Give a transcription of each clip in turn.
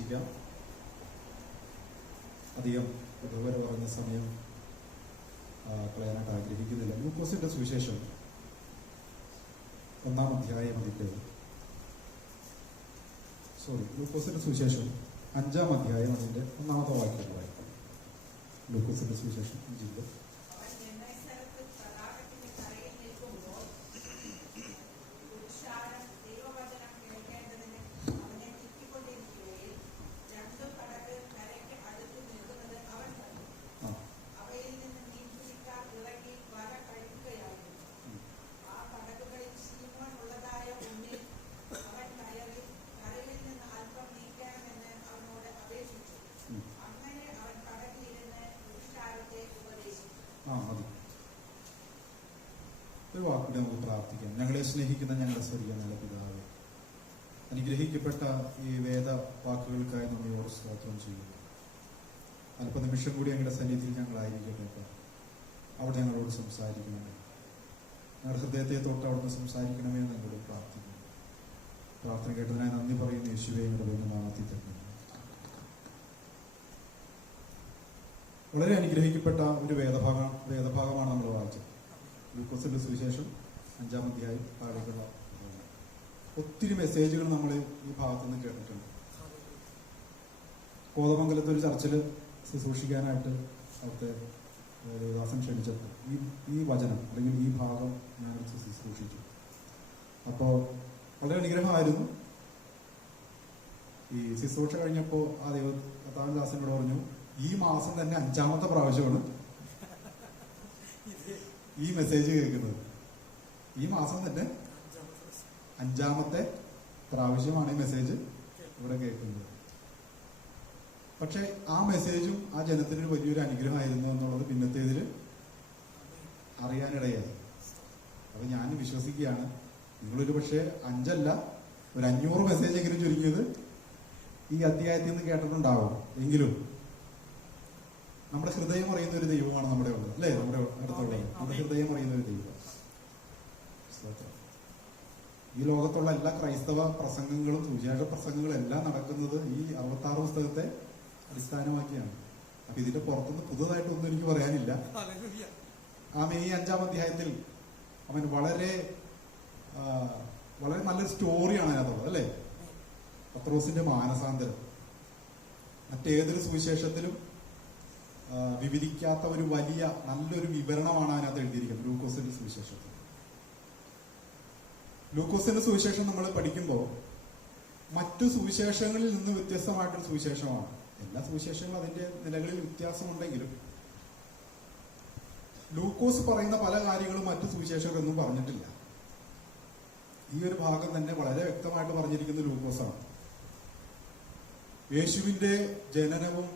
പ്രവേശിക്കാം. അധികം ഇതുവരെ പറഞ്ഞ സമയം കളയാനായിട്ട് ആഗ്രഹിക്കുന്നില്ല. ലൂക്കോസിന്റെ സുവിശേഷം 1-ാം അധ്യായം ലൂക്കോസിന്റെ സുവിശേഷം 5-ാം അധ്യായം അതിന്റെ 1-ാമത്തെ വാക്യം വായിക്കാം. ലൂക്കോസിന്റെ സുവിശേഷം 5. ഒരു വാക്കിൽ നമുക്ക് പ്രാർത്ഥിക്കാം. ഞങ്ങളെ സ്നേഹിക്കുന്ന ഞങ്ങളുടെ സ്വർഗീയ നല്ല പിതാവേ, അനുഗ്രഹിക്കപ്പെട്ട ഈ വേദ വാക്കുകൾക്കായി നമ്മയോട് സ്തോത്രം ചെയ്യുന്നു. അല്പനിമിഷം കൂടി ഞങ്ങളുടെ സന്നിധിയിൽ ഞങ്ങളായിരിക്കട്ടെ. അവിടെ ഞങ്ങളോട് സംസാരിക്കണമേ, ഞങ്ങളുടെ ഹൃദയത്തെ തൊട്ട് അവിടുന്ന് സംസാരിക്കണമേ എന്ന് ഞങ്ങളോട് പ്രാർത്ഥിക്കുന്നു. പ്രാർത്ഥന കേട്ടതിനായി നന്ദി പറയുന്ന യേശുവേ ഞങ്ങളുടെ നാമത്തിൽ തന്നെ. വളരെ അനുഗ്രഹിക്കപ്പെട്ട ഒരു വേദഭാഗമാണ് നമ്മൾ വായിച്ചത്. ലൂക്കോസിന്റെ സുവിശേഷം 5-ാം അധ്യായം താഴേക്കുള്ള ഒത്തിരി മെസ്സേജുകൾ നമ്മൾ ഈ ഭാഗത്തു നിന്ന് കേട്ടിട്ടുണ്ട്. കോതമംഗലത്ത് ഒരു ചർച്ചിൽ ശുശ്രൂഷിക്കാനായിട്ട് അവിടുത്തെ ദാസൻ ക്ഷണിച്ചപ്പോൾ ഈ വചനം അല്ലെങ്കിൽ ഈ ഭാഗം ഞാൻ ശുശ്രൂഷിച്ചു. അപ്പോൾ വളരെ അനുഗ്രഹമായിരുന്നു. ഈ ശുശ്രൂഷ കഴിഞ്ഞപ്പോൾ ആ ദാസനോട് പറഞ്ഞു, ഈ മാസം തന്നെ 5-ാമത്തെ പ്രാവശ്യമാണ് ഈ മെസ്സേജ് കേൾക്കുന്നത്. ഈ മാസം തന്നെ 5-ാമത്തെ പ്രാവശ്യമാണ് ഈ മെസ്സേജ് ഇവിടെ കേൾക്കുന്നത്. പക്ഷെ ആ മെസ്സേജും ആ ജനത്തിന് വലിയൊരു അനുഗ്രഹമായിരുന്നു എന്നുള്ളത് പിന്നത്തേതിൽ അറിയാനിടയായി. അപ്പൊ ഞാൻ വിശ്വസിക്കുകയാണ്, നിങ്ങളൊരു പക്ഷേ 5 അല്ല ഒരു 500 മെസ്സേജ് എങ്കിലും ചുരുങ്ങിയത് ഈ അധ്യായത്തിൽ നിന്ന് കേട്ടിട്ടുണ്ടാവും. എങ്കിലും നമ്മുടെ ഹൃദയം അറിയുന്ന ഒരു ദൈവമാണ് നമ്മുടെ ഉള്ളത്, അല്ലേ? നമ്മുടെ അടുത്തുള്ളത് നമ്മുടെ ഹൃദയം അറിയുന്ന ഒരു ദൈവം. ഈ ലോകത്തുള്ള എല്ലാ ക്രൈസ്തവ പ്രസംഗങ്ങളും സുവിശേഷ പ്രസംഗങ്ങളും എല്ലാം നടക്കുന്നത് ഈ 66 പുസ്തകത്തെ അടിസ്ഥാനമാക്കിയാണ്. അപ്പൊ ഇതിന്റെ പുറത്തുനിന്ന് പുതുതായിട്ടൊന്നും എനിക്ക് പറയാനില്ല. ഈ 5-ാം അധ്യായത്തിൽ അവൻ വളരെ വളരെ നല്ലൊരു സ്റ്റോറിയാണ് അതിനകത്തുള്ളത്, അല്ലേ? പത്രോസിന്റെ മാനസാന്തരം മറ്റേതൊരു സുവിശേഷത്തിലും വിവരിക്കാത്ത ഒരു വലിയ നല്ലൊരു വിവരണമാണ് അതിനകത്ത് എഴുതിയിരിക്കുന്നത് ലൂക്കോസിന്റെ സുവിശേഷത്തിൽ. ലൂക്കോസിന്റെ സുവിശേഷം നമ്മൾ പഠിക്കുമ്പോൾ മറ്റു സുവിശേഷങ്ങളിൽ നിന്ന് വ്യത്യസ്തമായിട്ടൊരു സുവിശേഷമാണ്. എല്ലാ സുവിശേഷങ്ങളും അതിന്റെ നിലകളിൽ വ്യത്യാസമുണ്ടെങ്കിലും ലൂക്കോസ് പറയുന്ന പല കാര്യങ്ങളും മറ്റു സുവിശേഷങ്ങളൊന്നും പറഞ്ഞിട്ടില്ല. ഈ ഒരു ഭാഗം തന്നെ വളരെ വ്യക്തമായിട്ട് പറഞ്ഞിരിക്കുന്നത് ലൂക്കോസാണ്. യേശുവിന്റെ ജനനവും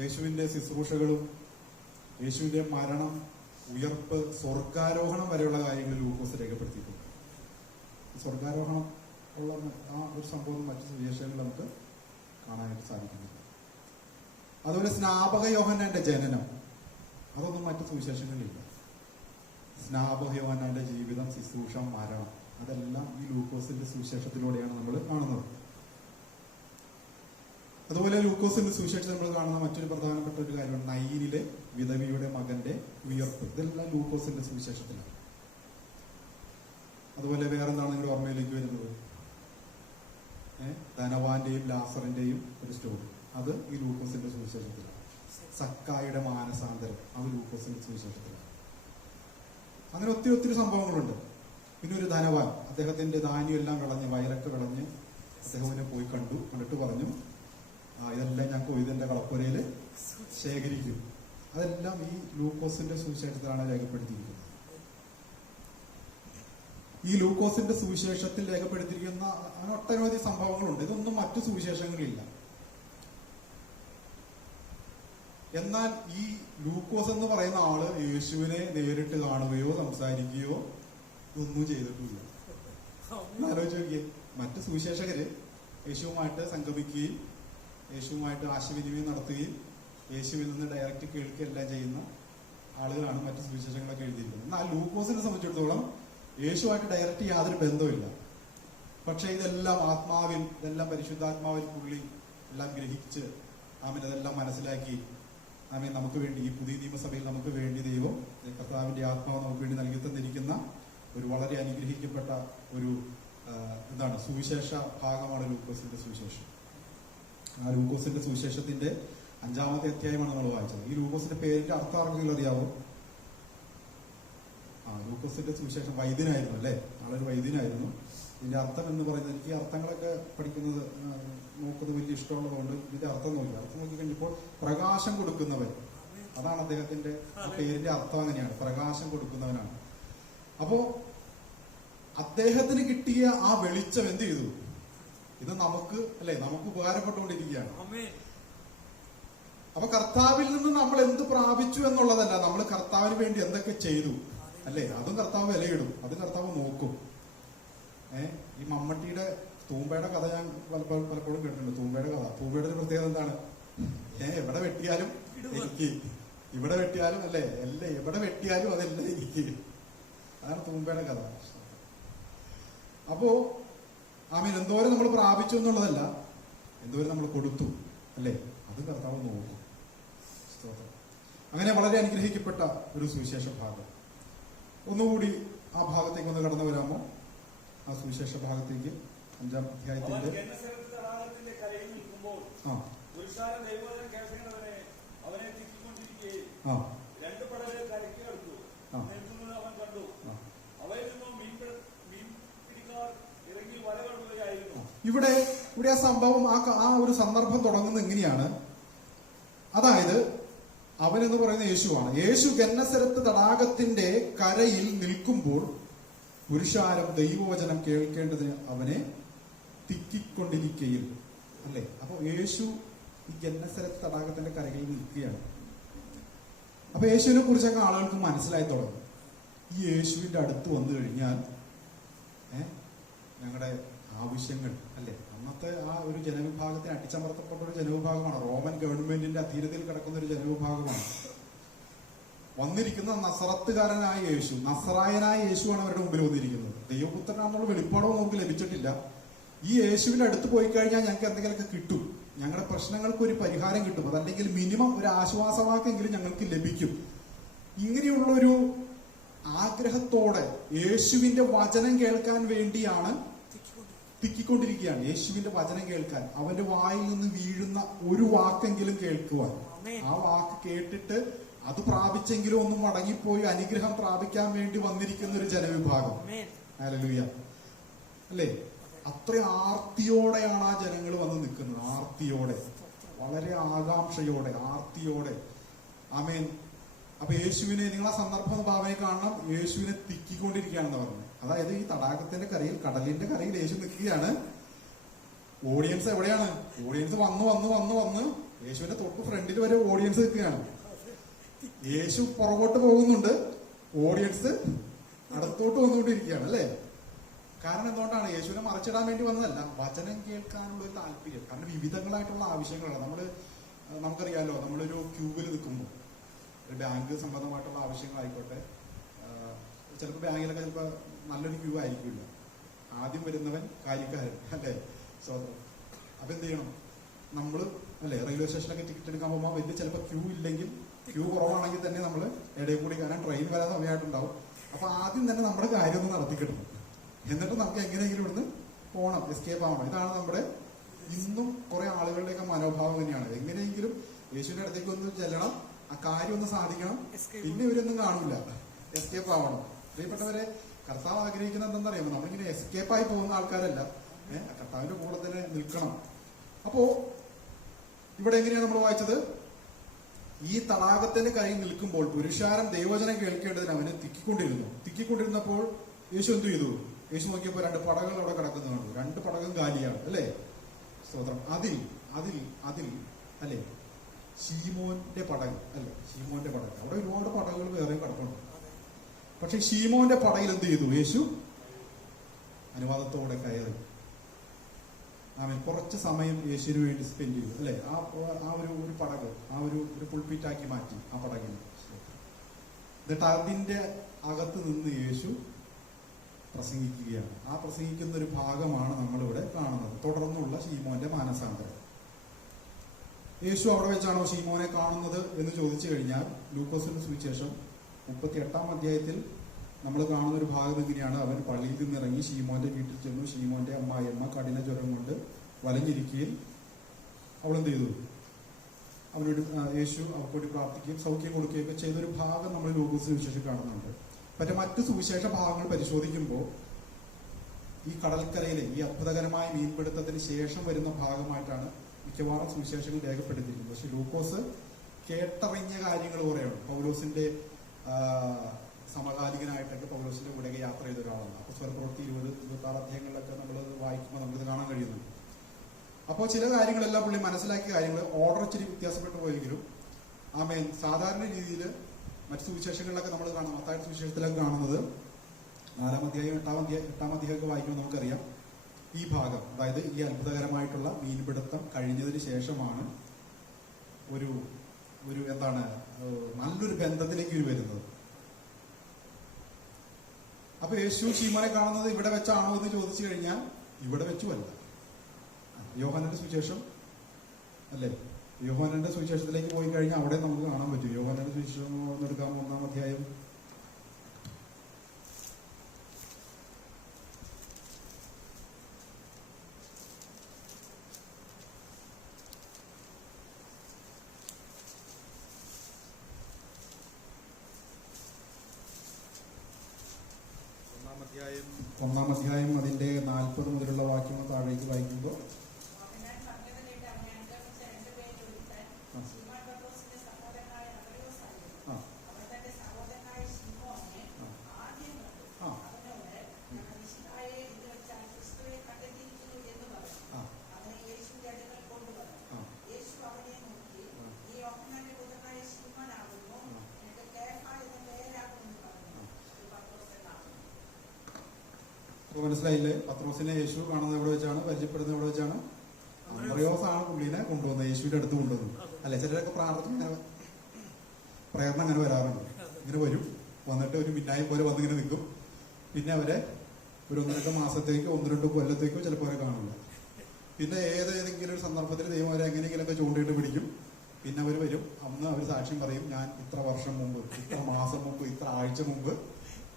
യേശുവിന്റെ ശുശ്രൂഷകളും യേശുവിന്റെ മരണം, ഉയർപ്പ്, സ്വർഗാരോഹണം വരെയുള്ള കാര്യങ്ങൾ ലൂക്കോസ് രേഖപ്പെടുത്തിയിട്ടുണ്ട്. സ്വർഗാരോഹണം ഉള്ള ആ ഒരു സംഭവം മറ്റു സുവിശേഷങ്ങളിൽ നമുക്ക് കാണാനായിട്ട് സാധിക്കുന്നില്ല. അതുപോലെ സ്നാപക യോഹന്നാന്റെ ജനനം, അതൊന്നും മറ്റു സുവിശേഷങ്ങളിലില്ല. സ്നാപക യോഹന്നാന്റെ ജീവിതം, ശുശ്രൂഷ, മരണം, അതെല്ലാം ഈ ലൂക്കോസിന്റെ സുവിശേഷത്തിലൂടെയാണ് നമ്മൾ കാണുന്നത്. അതുപോലെ ലൂക്കോസിന്റെ സുവിശേഷത്തിൽ നമ്മൾ കാണുന്ന മറ്റൊരു പ്രധാനപ്പെട്ട ഒരു കാര്യമാണ് നയീനിലെ വിധവിയുടെ മകന്റെ ഉയർപ്പ്. ഇതെല്ലാം ലൂക്കോസിന്റെ സുവിശേഷത്തിലാണ്. അതുപോലെ വേറെന്താണ് നിങ്ങളുടെ ഓർമ്മയിലേക്ക് വരുന്നത്? ധനവാന്റെയും ലാസറിന്റെയും ഒരു സ്റ്റോറി, അത് ഈ ലൂക്കോസിന്റെ സുവിശേഷത്തിലാണ്. സക്കായിയുടെ മാനസാന്തരം, അത് ലൂക്കോസിന്റെ സുവിശേഷത്തിലാണ്. അങ്ങനെ ഒത്തിരി സംഭവങ്ങളുണ്ട്. പിന്നെ ഒരു ധനവാൻ, അദ്ദേഹത്തിന്റെ ധാന്യം എല്ലാം വിളഞ്ഞ്, വയലൊക്കെ വിളഞ്ഞ് അദ്ദേഹത്തിനെ പോയി കണ്ടിട്ട് പറഞ്ഞു, ഇതെല്ലാം ഞാൻ കൊയ്തെന്റെ കളപ്പുരയിൽ ശേഖരിക്കും. അതെല്ലാം ഈ ലൂക്കോസിന്റെ സുവിശേഷത്തിലാണ് രേഖപ്പെടുത്തിയിരിക്കുന്നത്. ഈ ലൂക്കോസിന്റെ സുവിശേഷത്തിൽ രേഖപ്പെടുത്തിയിരിക്കുന്ന ഒട്ടനവധി സംഭവങ്ങളുണ്ട്. ഇതൊന്നും മറ്റു സുവിശേഷങ്ങളില്ല. എന്നാൽ ഈ ലൂക്കോസ് എന്ന് പറയുന്ന ആള് യേശുവിനെ നേരിട്ട് കാണുകയോ സംസാരിക്കുകയോ ഒന്നും ചെയ്തിട്ടില്ല. ആലോചിച്ച് നോക്കിയേ, മറ്റു സുവിശേഷകര് യേശുവുമായിട്ട് സംഗമിക്കുകയും യേശുവുമായിട്ട് ആശയവിനിമയം നടത്തുകയും യേശുവിൽ നിന്ന് ഡയറക്റ്റ് കേൾക്കുകയെല്ലാം ചെയ്യുന്ന ആളുകളാണ് മറ്റു സുവിശേഷങ്ങളൊക്കെ എഴുതിയിരിക്കുന്നത്. എന്നാൽ ലൂക്കോസിനെ സംബന്ധിച്ചിടത്തോളം യേശുവായിട്ട് ഡയറക്റ്റ് യാതൊരു ബന്ധവുമില്ല. പക്ഷെ ഇതെല്ലാം പരിശുദ്ധാത്മാവിൽ പുള്ളി എല്ലാം ഗ്രഹിച്ച് ആമേൻ അതെല്ലാം മനസ്സിലാക്കി ആമേൻ നമുക്ക് വേണ്ടി ഈ പുതിയ നിയമസഭയിൽ നമുക്ക് വേണ്ടി ദൈവം കർത്താവിന്റെ ആത്മാവ് നമുക്ക് വേണ്ടി നൽകി തന്നിരിക്കുന്ന ഒരു വളരെ അനുഗ്രഹിക്കപ്പെട്ട ഒരു എന്താണ് സുവിശേഷ ഭാഗമാണ് ലൂക്കോസിന്റെ സുവിശേഷം. ആ ലൂക്കോസിന്റെ സുവിശേഷത്തിന്റെ 5-ാമത്തെ അധ്യായമാണ് നമ്മൾ വായിച്ചത്. ഈ ലൂക്കോസിന്റെ പേരിന്റെ അർത്ഥം ആർക്കെങ്കിലും അറിയാവോ? ലൂക്കോസിന്റെ സുവിശേഷം വൈദ്യനായിരുന്നു അല്ലേ? ആളൊരു വൈദ്യനായിരുന്നു. ഇതിന്റെ അർത്ഥം എന്ന് പറയുന്നത്, എനിക്ക് അർത്ഥങ്ങളൊക്കെ പഠിക്കുന്നത് നോക്കുന്നത് വലിയ ഇഷ്ടമുള്ളതുകൊണ്ട് ഇതിന്റെ അർത്ഥം നോക്കി കഴിഞ്ഞപ്പോൾ പ്രകാശം കൊടുക്കുന്നവൻ, അതാണ് അദ്ദേഹത്തിന്റെ പേരിന്റെ അർത്ഥം. അങ്ങനെയാണ്, പ്രകാശം കൊടുക്കുന്നവനാണ്. അപ്പോ അദ്ദേഹത്തിന് കിട്ടിയ ആ വെളിച്ചം എന്ത് ചെയ്തു? ഇത് നമുക്ക് അല്ലെ, നമുക്ക് ഉപകാരപ്പെട്ടുകൊണ്ടിരിക്കുകയാണ്. അപ്പൊ കർത്താവിൽ നിന്ന് നമ്മൾ എന്ത് പ്രാപിച്ചു എന്നുള്ളതല്ല, നമ്മൾ കർത്താവിന് വേണ്ടി എന്തൊക്കെ ചെയ്തു അല്ലെ, അതും കർത്താവ് വിലയിടും, അതും കർത്താവ് നോക്കും. ഈ മമ്മട്ടിയുടെ തൂമ്പയുടെ കഥ ഞാൻ പലപ്പോഴും കേട്ടിട്ടുണ്ട്. തൂമ്പയുടെ കഥ, തൂമ്പയുടെ ഒരു പ്രത്യേകത എന്താണ്? എവിടെ വെട്ടിയാലും എനിക്ക്, ഇവിടെ വെട്ടിയാലും അല്ലേ, എവിടെ വെട്ടിയാലും അതെല്ലാം എനിക്ക്. അതാണ് തൂമ്പയുടെ കഥ. അപ്പോ ആമീൻ, എന്തോരം നമ്മൾ പ്രാപിച്ചു എന്നുള്ളതല്ല, എന്തോരം നമ്മൾ കൊടുത്തു അല്ലേ, അത് കർത്താവ് നോക്കും. അങ്ങനെ വളരെ അനുഗ്രഹിക്കപ്പെട്ട ഒരു സുവിശേഷ ഭാഗം. ഒന്നുകൂടി ആ ഭാഗത്തേക്ക് ഒന്ന് കടന്നു വരാമോ? ആ സുവിശേഷ ഭാഗത്തേക്ക് 5-ാം അധ്യായത്തിന്റെ ഇവിടെ ആ സംഭവം, ആ ഒരു സന്ദർഭം തുടങ്ങുന്നത് എങ്ങനെയാണ്? അതായത് അവൻ എന്ന് പറയുന്ന യേശുവാണ്. യേശു ഗന്നസരത്ത് തടാകത്തിന്റെ കരയിൽ നിൽക്കുമ്പോൾ പുരുഷാരം ദൈവവചനം കേൾക്കേണ്ടതിന് അവനെ തിക്കിക്കൊണ്ടിരിക്കയിൽ അല്ലെ. അപ്പൊ യേശു ഈ ഗന്നസരത്ത് തടാകത്തിന്റെ കരയിൽ നിൽക്കുകയാണ്. അപ്പൊ യേശുവിനെ കുറിച്ചൊക്കെ ആളുകൾക്ക് മനസ്സിലായി തുടങ്ങും. ഈ യേശുവിന്റെ അടുത്ത് വന്നു കഴിഞ്ഞാൽ ഞങ്ങളുടെ ആവശ്യങ്ങൾ അല്ലെ, അന്നത്തെ ആ ഒരു ജനവിഭാഗത്തിന് അടിച്ചമർത്തപ്പെട്ട ഒരു ജനവിഭാഗമാണ്, റോമൻ ഗവൺമെന്റിന്റെ അധീനതയിൽ കിടക്കുന്ന ഒരു ജനവിഭാഗമാണ്. വന്നിരിക്കുന്ന നസറത്തുകാരനായ യേശു, നസറായനായ യേശുവാണ് അവരുടെ മുമ്പിൽ വന്നിരിക്കുന്നത്. ദൈവപുത്രനാണെന്നുള്ള വെളിപ്പാടോ നമുക്ക് ലഭിച്ചിട്ടില്ല. ഈ യേശുവിന്റെ അടുത്ത് പോയി കഴിഞ്ഞാൽ ഞങ്ങൾക്ക് എന്തെങ്കിലുമൊക്കെ കിട്ടും, ഞങ്ങളുടെ പ്രശ്നങ്ങൾക്ക് ഒരു പരിഹാരം കിട്ടും, അതല്ലെങ്കിൽ മിനിമം ഒരു ആശ്വാസവാക്കെങ്കിലും ഞങ്ങൾക്ക് ലഭിക്കും. ഇങ്ങനെയുള്ളൊരു ആഗ്രഹത്തോടെ യേശുവിന്റെ വചനം കേൾക്കാൻ വേണ്ടിയാണ് തിക്കിക്കൊണ്ടിരിക്കുകയാണ്. യേശുവിന്റെ വചനം കേൾക്കാൻ, അവന്റെ വായിൽ നിന്ന് വീഴുന്ന ഒരു വാക്കെങ്കിലും കേൾക്കുവാൻ, ആ വാക്ക് കേട്ടിട്ട് അത് പ്രാപിച്ചെങ്കിലും ഒന്നും മടങ്ങിപ്പോയി അനുഗ്രഹം പ്രാപിക്കാൻ വേണ്ടി വന്നിരിക്കുന്ന ഒരു ജനവിഭാഗം. ഹല്ലേലൂയ അല്ലേ? അത്ര ആർത്തിയോടെയാണ് ആ ജനങ്ങൾ വന്ന് നിൽക്കുന്നത്. ആർത്തിയോടെ, വളരെ ആകാംക്ഷയോടെ, ആർത്തിയോടെ. ആമേൻ. അപ്പൊ യേശുവിനെ, നിങ്ങൾ ആ സന്ദർഭം ഭാവനയെ കാണണം. യേശുവിനെ തിക്കിക്കൊണ്ടിരിക്കുകയാണെന്ന് പറഞ്ഞു. അതായത് ഈ തടാകത്തിന്റെ കരയിൽ, കടലിന്റെ കരയിൽ യേശു നിൽക്കുകയാണ്. ഓഡിയൻസ് എവിടെയാണ്? ഓഡിയൻസ് വന്ന് യേശുവിന്റെ തൊട്ട് ഫ്രണ്ടിൽ വരെ ഓഡിയൻസ് നിൽക്കുകയാണ്. യേശു പുറകോട്ട് പോകുന്നുണ്ട്, ഓഡിയൻസ് അടുത്തോട്ട് വന്നുകൊണ്ടിരിക്കുകയാണ് അല്ലെ. കാരണം എന്തുകൊണ്ടാണ്? യേശുവിനെ മറച്ചിടാൻ വേണ്ടി വന്നതല്ല, വചനം കേൾക്കാനുള്ള ഒരു താല്പര്യം. കാരണം വിവിധങ്ങളായിട്ടുള്ള ആവശ്യങ്ങളാണ്. നമുക്കറിയാലോ, നമ്മളൊരു ക്യൂവിൽ നിൽക്കുമ്പോൾ, ഒരു ബാങ്ക് സംബന്ധമായിട്ടുള്ള ആവശ്യങ്ങളായിക്കോട്ടെ, ചിലപ്പോൾ ബാങ്കിലൊക്കെ ചിലപ്പോൾ നല്ലൊരു ക്യൂ ആയിരിക്കില്ല. ആദ്യം വരുന്നവൻ കാര്യക്കാരൻ അല്ലേ, സ്വതന്ത്രം. അപ്പൊ എന്ത് ചെയ്യണം നമ്മള് അല്ലെ? റെയിൽവേ സ്റ്റേഷനൊക്കെ ടിക്കറ്റ് എടുക്കാൻ പോകുമ്പോൾ വലിയ ചിലപ്പോൾ ക്യൂ ഇല്ലെങ്കിൽ, ക്യൂ കുറവാണെങ്കിൽ തന്നെ നമ്മൾ ഇടയിൽ കൂടി, കാരണം ട്രെയിൻ വരാൻ സമയമായിട്ടുണ്ടാവും. അപ്പൊ ആദ്യം തന്നെ നമ്മുടെ കാര്യം ഒന്ന് നടത്തി കിട്ടണം, എന്നിട്ട് നമുക്ക് എങ്ങനെയെങ്കിലും ഇവിടുന്ന് പോകണം, എസ്കേപ്പ് ആവണം. ഇതാണ് നമ്മുടെ ഇന്നും കുറെ ആളുകളുടെയൊക്കെ മനോഭാവം തന്നെയാണ്. എങ്ങനെയെങ്കിലും യേശുവിന്റെ അടുത്തേക്ക് ഒന്ന് ചെല്ലണം, ആ കാര്യം ഒന്ന് സാധിക്കണം, പിന്നെ ഇവരൊന്നും കാണില്ല, എസ്കേപ്പ് ആവണം. പ്രിയപ്പെട്ടവരെ, കർത്താവ് ആഗ്രഹിക്കുന്നത് എന്താണെന്നറിയാമോ? നമ്മളിങ്ങനെ എസ്കേപ്പായി പോകുന്ന ആൾക്കാരല്ല, കർത്താവിന്റെ കൂടെ തന്നെ നിൽക്കണം. അപ്പോ ഇവിടെ എങ്ങനെയാണ് നമ്മൾ വായിച്ചത്? ഈ തടാകത്തിന്റെ കരയിൽ നിൽക്കുമ്പോൾ പുരുഷാരം ദൈവവചനം കേൾക്കേണ്ടതിന് അവന് തിക്കിക്കൊണ്ടിരുന്നപ്പോൾ യേശു എന്ത് ചെയ്തു? യേശു നോക്കിയപ്പോൾ 2 പടകൾ അവിടെ കിടക്കുന്നുണ്ട്. 2 പടകും കാലിയാണ് അല്ലെ. സ്തോത്രം. അതിൽ അല്ലെ ശീമോന്റെ പടക് അല്ലെ, ശീമോന്റെ പടക്. അവിടെ ഒരുപാട് പടകുകൾ വേറെയും കിടപ്പുണ്ട്. പക്ഷെ ശീമോന്റെ പടയിൽ എന്ത് ചെയ്തു? യേശു അനുവാദത്തോടെ കയറി. ആമേൻ. കുറച്ച് സമയം യേശുവിന് വേണ്ടി സ്പെൻഡ് ചെയ്തു അല്ലെ. ആ ഒരു പടക്, ആ ഒരു പുൾപിറ്റാക്കി മാറ്റി ആ പടകിന്. എന്നിട്ട് അതിന്റെ അകത്ത് നിന്ന് യേശു പ്രസംഗിക്കുകയാണ്. ആ പ്രസംഗിക്കുന്ന ഒരു ഭാഗമാണ് നമ്മളിവിടെ കാണുന്നത്. തുടർന്നുള്ള ശീമോന്റെ മാനസാന്തരം. യേശു അവിടെ വെച്ചാണോ ശീമോനെ കാണുന്നത് എന്ന് ചോദിച്ചു കഴിഞ്ഞാൽ ലൂക്കോസിന്റെ സുവിശേഷം 38-ാം അധ്യായത്തിൽ നമ്മൾ കാണുന്ന ഒരു ഭാഗം ഇങ്ങനെയാണ്. അവൻ പള്ളിയിൽ നിന്നിറങ്ങി ശീമോന്റെ വീട്ടിൽ ചെന്നു. ശീമോന്റെ അമ്മായിയമ്മ കഠിന ജ്വരം കൊണ്ട് വലഞ്ഞിരിക്കുകയും അവൾ എന്ത് ചെയ്തു? അവനോട് യേശു അവർക്ക് പ്രാർത്ഥിക്കുകയും സൗഖ്യം കൊടുക്കുകയൊക്കെ ചെയ്തൊരു ഭാഗം നമ്മൾ ലൂക്കോസ് സുവിശേഷം കാണുന്നുണ്ട്. മറ്റ് സുവിശേഷ ഭാഗങ്ങൾ പരിശോധിക്കുമ്പോൾ ഈ കടൽക്കരയിലെ ഈ അത്ഭുതകരമായ മീൻപിടുത്തത്തിന് ശേഷം വരുന്ന ഭാഗമായിട്ടാണ് മിക്കവാറും സുവിശേഷങ്ങൾ രേഖപ്പെടുത്തിയിരിക്കുന്നത്. പക്ഷെ ലൂക്കോസ് കേട്ടറിഞ്ഞ കാര്യങ്ങൾ കുറേയാണ്. പൗലോസിന്റെ സമകാലികനായിട്ടൊക്കെ പൗലോസിന്റെ കൂടെ യാത്ര ചെയ്ത ഒരാളാണ്. അപ്പോസ്തല പ്രവൃത്തി 20-26 അധ്യായങ്ങളിലൊക്കെ നമ്മളത് വായിക്കുമ്പോൾ നമുക്കിത് കാണാൻ കഴിയുന്നു. അപ്പോൾ ചില കാര്യങ്ങളെല്ലാം പുള്ളി മനസ്സിലാക്കിയ കാര്യങ്ങൾ ഓർഡർ ഇച്ചിരി വ്യത്യാസപ്പെട്ടു പോയെങ്കിലും ആമേൻ സാധാരണ രീതിയിൽ മറ്റു സുവിശേഷങ്ങളിലൊക്കെ നമ്മൾ കാണാം. മത്തായി സുവിശേഷത്തിലൊക്കെ കാണുന്നത് 4-ാം അധ്യായം 8-ാം അധ്യായമൊക്കെ വായിക്കുമ്പോൾ നമുക്കറിയാം ഈ ഭാഗം, അതായത് ഈ അത്ഭുതകരമായിട്ടുള്ള മീൻപിടുത്തം കഴിഞ്ഞതിന് ശേഷമാണ് ഒരു എന്താണ് നല്ലൊരു ബന്ധത്തിലേക്ക് വരുന്നത്. അപ്പൊ യേശു ശീമോനെ കാണുന്നത് ഇവിടെ വെച്ചാണോ എന്ന് ചോദിച്ചു കഴിഞ്ഞാൽ ഇവിടെ വെച്ചുമല്ല. യോഹന്നാന്റെ സുവിശേഷം അല്ലേ? യോഹന്നാന്റെ സുവിശേഷത്തിലേക്ക് പോയി കഴിഞ്ഞാൽ അവിടെ നമുക്ക് കാണാൻ പറ്റും. യോഹന്നാന്റെ സുവിശേഷം എടുക്കാം 1-ാം അധ്യായം. ഒന്നാം അധ്യായം അതിന്റെ 40 മുതലുള്ള വാക്യങ്ങൾ താഴേക്ക് വായിക്കുമ്പോൾ മനസ്സിലായില്ലേ? പത്രോസിനെ യേശു കാണുന്നത് എവിടെ വെച്ചാണ്? പരിചയപ്പെടുന്നത് എവിടെ വെച്ചാണ്? അന്ത്രയോസാണ് പുള്ളിനെ കൊണ്ടുവന്നത്, യേശുവിന്റെ അടുത്ത് കൊണ്ടുവന്നു. അല്ലെ, ചിലരൊക്കെ പ്രേരണ അങ്ങനെ വരാറുണ്ട്. ഇങ്ങനെ വരും, വന്നിട്ട് ഒരു മിന്നായം പോലെ വന്നിങ്ങനെ നിൽക്കും. പിന്നെ അവരെ ഒരു 1-2 മാസത്തേക്കോ 1-2 കൊല്ലത്തേക്കോ ചിലപ്പോൾ അവരെ കാണില്ല. പിന്നെ ഏതെങ്കിലും ഒരു സന്ദർഭത്തിൽ ദൈവം അവരെ എങ്ങനെയെങ്കിലൊക്കെ ചൂണ്ടിയിട്ട് പിടിക്കും. പിന്നെ അവർ വരും, അന്ന് അവർ സാക്ഷ്യം പറയും, ഞാൻ ഇത്ര വർഷം മുമ്പ്, ഇത്ര മാസം മുമ്പ്, ഇത്ര ആഴ്ച മുമ്പ്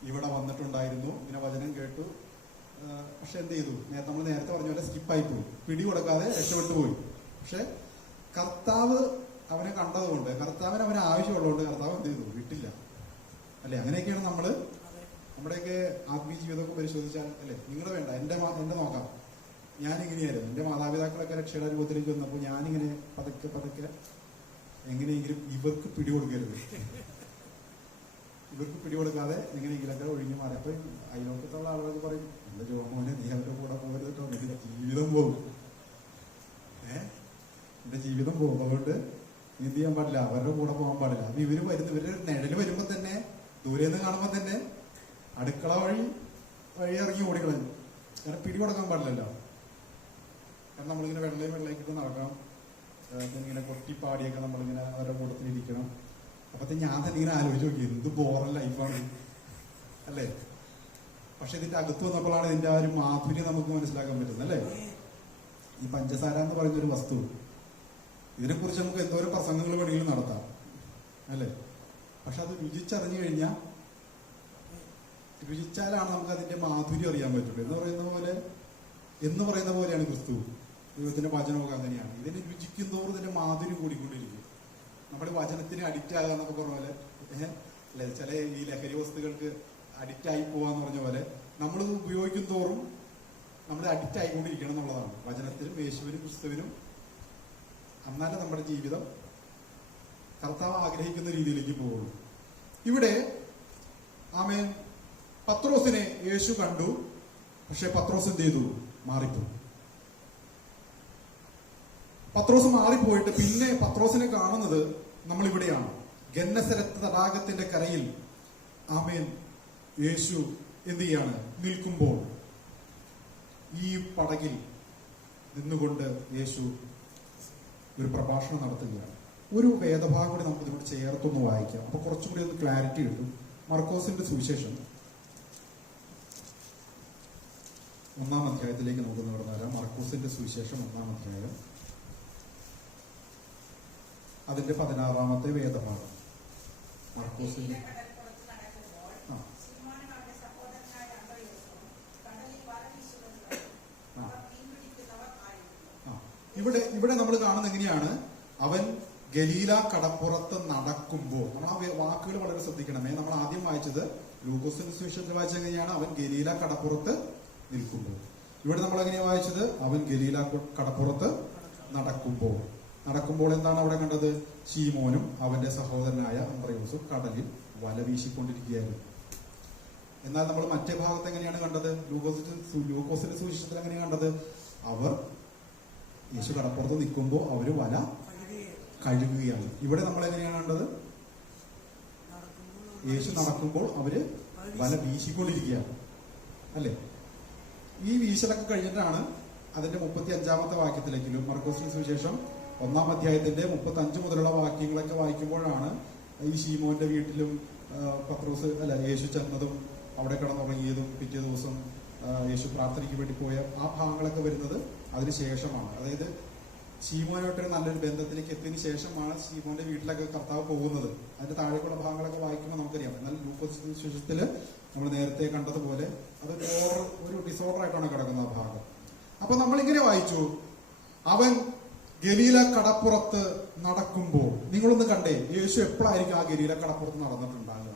ഇവിടെ വന്നിട്ടുണ്ടായിരുന്നു, ഇങ്ങനെ വചനം കേട്ടു. പക്ഷെ എന്ത് ചെയ്തു? നമ്മൾ നേരത്തെ പറഞ്ഞ പോലെ സ്കിപ്പായി പോയി, പിടി കൊടുക്കാതെ രക്ഷപ്പെട്ടു പോയി. പക്ഷെ കർത്താവ് അവനെ കണ്ടതുകൊണ്ട്, കർത്താവിന് അവന് ആവശ്യമുള്ളതുകൊണ്ട് കർത്താവ് എന്ത് ചെയ്തു? വിട്ടില്ല. അല്ലെ, അങ്ങനെയൊക്കെയാണ് നമ്മുടെയൊക്കെ ആത്മീയ ജീവിതമൊക്കെ പരിശോധിച്ചാൽ അല്ലെ. നിങ്ങളുടെ വേണ്ട, എന്റെ നോക്കാം. ഞാനിങ്ങനെയായിരുന്നു. എന്റെ മാതാപിതാക്കളൊക്കെ രക്ഷയുടെ രൂപത്തിലേക്ക് വന്നപ്പോൾ ഞാനിങ്ങനെ പതുക്കെ എങ്ങനെയെങ്കിലും ഇവർക്ക് പിടികൊടുക്കരുത്, ഇവർക്ക് പിടികൊടുക്കാതെ എങ്ങനെയെങ്കിലൊക്കെ ഒഴിഞ്ഞു മാറി. അപ്പൊ അയലോക്കത്തുള്ള ആളുകളൊക്കെ പറയും, എന്റെ ജോമോനെ നീ അവരുടെ കൂടെ പോകരുത് കേട്ടോ, നിന്റെ ജീവിതം പോകും, എന്റെ ജീവിതം പോകും. അതുകൊണ്ട് നീ എന്ത് ചെയ്യാൻ പാടില്ല, അവരുടെ കൂടെ പോകാൻ പാടില്ല. അപ്പൊ ഇവരുടെ നിഴല് വരുമ്പോ തന്നെ, ദൂരെന്ന് കാണുമ്പോ തന്നെ അടുക്കള വഴി ഇറങ്ങി ഓടിക്കളഞ്ഞു. കാരണം പിടികൊടുക്കാൻ പാടില്ലല്ലോ. കാരണം നമ്മളിങ്ങനെ വെള്ളയിക്കിട്ട് നടക്കണം, ഇങ്ങനെ കൊട്ടിപ്പാടിയൊക്കെ നമ്മളിങ്ങനെ അവരുടെ കൂട്ടത്തിലിരിക്കണം. അപ്പത്തെ ഞാൻ തന്നെ ഇങ്ങനെ ആലോചിച്ച് നോക്കി, എന്ത് ബോറൽ ലൈഫാണ് അല്ലേ. പക്ഷെ ഇതിന്റെ അകത്ത് വന്നപ്പോഴാണ് ഇതിന്റെ ആ ഒരു മാധുര്യം നമുക്ക് മനസ്സിലാക്കാൻ പറ്റുന്നത് അല്ലേ. ഈ പഞ്ചസാര എന്ന് പറയുന്ന ഒരു വസ്തു, ഇതിനെക്കുറിച്ച് നമുക്ക് എന്തോരം പ്രസംഗങ്ങൾ വേണമെങ്കിലും നടത്താം അല്ലേ. പക്ഷെ അത് രുചിച്ചറിഞ്ഞു കഴിഞ്ഞാൽ, രുചിച്ചാലാണ് നമുക്ക് അതിന്റെ മാധുര്യം അറിയാൻ പറ്റുള്ളൂ. എന്ന് പറയുന്ന പോലെയാണ് ക്രിസ്തു, ദൈവത്തിന്റെ വചനമൊക്കെ അങ്ങനെയാണ്. ഇതിന് രുചിക്കുന്തോറും ഇതിന്റെ മാധുര്യം കൂടിക്കൊണ്ടിരിക്കും. നമ്മുടെ വചനത്തിന് അഡിക്റ്റ് ആകുക എന്നൊക്കെ പറഞ്ഞ പോലെ അല്ലെ, ചില ഈ ലഹരി വസ്തുക്കൾക്ക് അഡിക്റ്റ് ആയി പോവാന്ന് പറഞ്ഞ പോലെ നമ്മളിത് ഉപയോഗിക്കും തോറും നമ്മൾ അഡിക്റ്റ് ആയിക്കൊണ്ടിരിക്കണം എന്നുള്ളതാണ്. വചനത്തിനും യേശുവിനും ക്രിസ്തുവിനും. എന്നാലേ നമ്മുടെ ജീവിതം കർത്താവ് ആഗ്രഹിക്കുന്ന രീതിയിലേക്ക് പോകുള്ളൂ. ഇവിടെ ആമേൻ പത്രോസിനെ യേശു കണ്ടു. പക്ഷെ പത്രോസ് എന്ത് ചെയ്തു? മാറിപ്പോയി. പത്രോസ് മാറിപ്പോയിട്ട് പിന്നെ പത്രോസിനെ കാണുന്നത് നമ്മൾ ഇവിടെയാണ്, ഗന്നസരത്ത് തടാകത്തിന്റെ കരയിൽ. ആമേൻ യേശു എന്ത് ചെയ്യാണ്? നിൽക്കുമ്പോൾ ഈ പടകിൽ നിന്നുകൊണ്ട് യേശു ഒരു പ്രഭാഷണം നടത്തുകയാണ്. ഒരു വേദഭാഗം കൂടി നമുക്ക് ഇതിനോട് ചേർത്തൊന്ന് വായിക്കാം. അപ്പൊ കുറച്ചുകൂടി ഒന്ന് ക്ലാരിറ്റി കിട്ടും. മർക്കോസിന്റെ സുവിശേഷം 1-ാം അധ്യായത്തിലേക്ക് നമുക്ക് കടന്നു വരാം. മർക്കോസിന്റെ സുവിശേഷം 1-ാം അധ്യായം അതിന്റെ 16-ാമത്തെ വേദഭാഗം. മർക്കോസിന്റെ ഇവിടെ നമ്മൾ കാണുന്നത് എങ്ങനെയാണ്? അവൻ ഗലീല കടപ്പുറത്ത് നടക്കുമ്പോൾ, നമ്മൾ ആ വാക്കുകൾ വളരെ ശ്രദ്ധിക്കണമേ. നമ്മൾ ആദ്യം വായിച്ചത് ലൂക്കോസിന്റെ സുവിശേഷത്തിൽ വായിച്ചത് എങ്ങനെയാണ്? അവൻ ഗലീല കടപ്പുറത്ത് നിൽക്കുമ്പോൾ. ഇവിടെ നമ്മൾ എങ്ങനെയാ വായിച്ചത്? അവൻ ഗലീല കടപ്പുറത്ത് നടക്കുമ്പോൾ എന്താണ് അവിടെ കണ്ടത്? ശീമോനും അവന്റെ സഹോദരനായ അന്ത്രയോസും കടലിൽ വല വീശിക്കൊണ്ടിരിക്കുകയായിരുന്നു. എന്നാൽ നമ്മൾ മറ്റേ ഭാഗത്ത് എങ്ങനെയാണ് കണ്ടത്? ലൂക്കോസിന്റെ സുവിശേഷത്തിൽ എങ്ങനെയാണ് കണ്ടത്? അവർ യേശു കടപ്പുറത്ത് നിൽക്കുമ്പോൾ അവര് വല കഴുകുകയാണ്. ഇവിടെ നമ്മൾ എങ്ങനെയാണ് കണ്ടത്? യേശു നടക്കുമ്പോൾ അവര് വല വീശിക്കൊണ്ടിരിക്കുകയാണ്, അല്ലെ? ഈ വീശലൊക്കെ കഴിഞ്ഞിട്ടാണ് അതിന്റെ 35-ാമത്തെ വാക്യത്തിലേക്കും, മർക്കോസിന്റെ സുവിശേഷം 1-ാം അധ്യായത്തിന്റെ 35 മുതലുള്ള വാക്യങ്ങളൊക്കെ വായിക്കുമ്പോഴാണ് ഈ ശീമോന്റെ വീട്ടിലും പത്രോസ് യേശു ചെന്നതും അവിടെ കിടന്നുറങ്ങിയതും പിറ്റേ ദിവസം യേശു പ്രാർത്ഥനയ്ക്ക് വേണ്ടി പോയ ആ ഭാഗങ്ങളൊക്കെ വരുന്നത് അതിനുശേഷമാണ്. അതായത് ശീമോനായിട്ടൊരു നല്ലൊരു ബന്ധത്തിലേക്ക് എത്തിയതിനു ശേഷമാണ് ശീമോന്റെ വീട്ടിലൊക്കെ കർത്താവ് പോകുന്നത്. അതിന്റെ താഴേക്കുള്ള ഭാഗങ്ങളൊക്കെ വായിക്കുമ്പോൾ നമുക്കറിയാം. എന്നാൽ ലൂക്കോസ് സുവിശേഷത്തില് നമ്മൾ നേരത്തെ കണ്ടതുപോലെ അത് ഒരു ഡിസോർഡർ ആയിട്ടാണ് കിടക്കുന്നത് ആ ഭാഗം. അപ്പൊ നമ്മളിങ്ങനെ വായിച്ചു, അവൻ ഗലീല കടപ്പുറത്ത് നടക്കുമ്പോൾ. നിങ്ങളൊന്ന് കണ്ടേ, യേശു എപ്പോഴായിരിക്കും ആ ഗലീല കടപ്പുറത്ത് നടന്നിട്ടുണ്ടാകുക?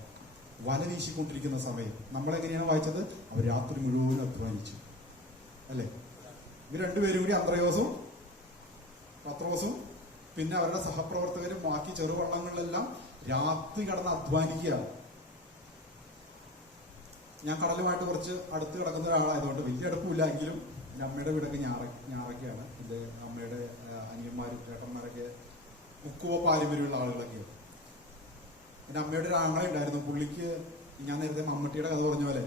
വല വീശിക്കൊണ്ടിരിക്കുന്ന സമയം. നമ്മളെങ്ങനെയാണ് വായിച്ചത്? അവർ രാത്രി മുഴുവൻ അധ്വാനിച്ചു, അല്ലെ? ഇവർ രണ്ടുപേരും കൂടി, അന്ത്രയോസും പത്രോസും പിന്നെ അവരുടെ സഹപ്രവർത്തകരും ബാക്കി ചെറുവള്ളങ്ങളിലെല്ലാം രാത്രി കടന്ന് അധ്വാനിക്കുകയാണ്. ഞാൻ കടലുമായിട്ട് കുറച്ച് അടുത്ത് കിടക്കുന്ന ഒരാളായതുകൊണ്ട് വലിയ അടുപ്പില്ല എങ്കിലും എൻ്റെ അമ്മയുടെ വീടൊക്കെ ഞാറൊക്കെയാണ്. എൻ്റെ അമ്മയുടെ അനിയന്മാരും ചേട്ടന്മാരൊക്കെ മുക്കുവ പാരമ്പര്യമുള്ള ആളുകളൊക്കെയാണ്. എൻ്റെ അമ്മയുടെ ഒരു ആങ്ങളെ ഉണ്ടായിരുന്നു. പുള്ളിക്ക് ഞാൻ നേരത്തെ മമ്മട്ടിയുടെ കഥ പറഞ്ഞ പോലെ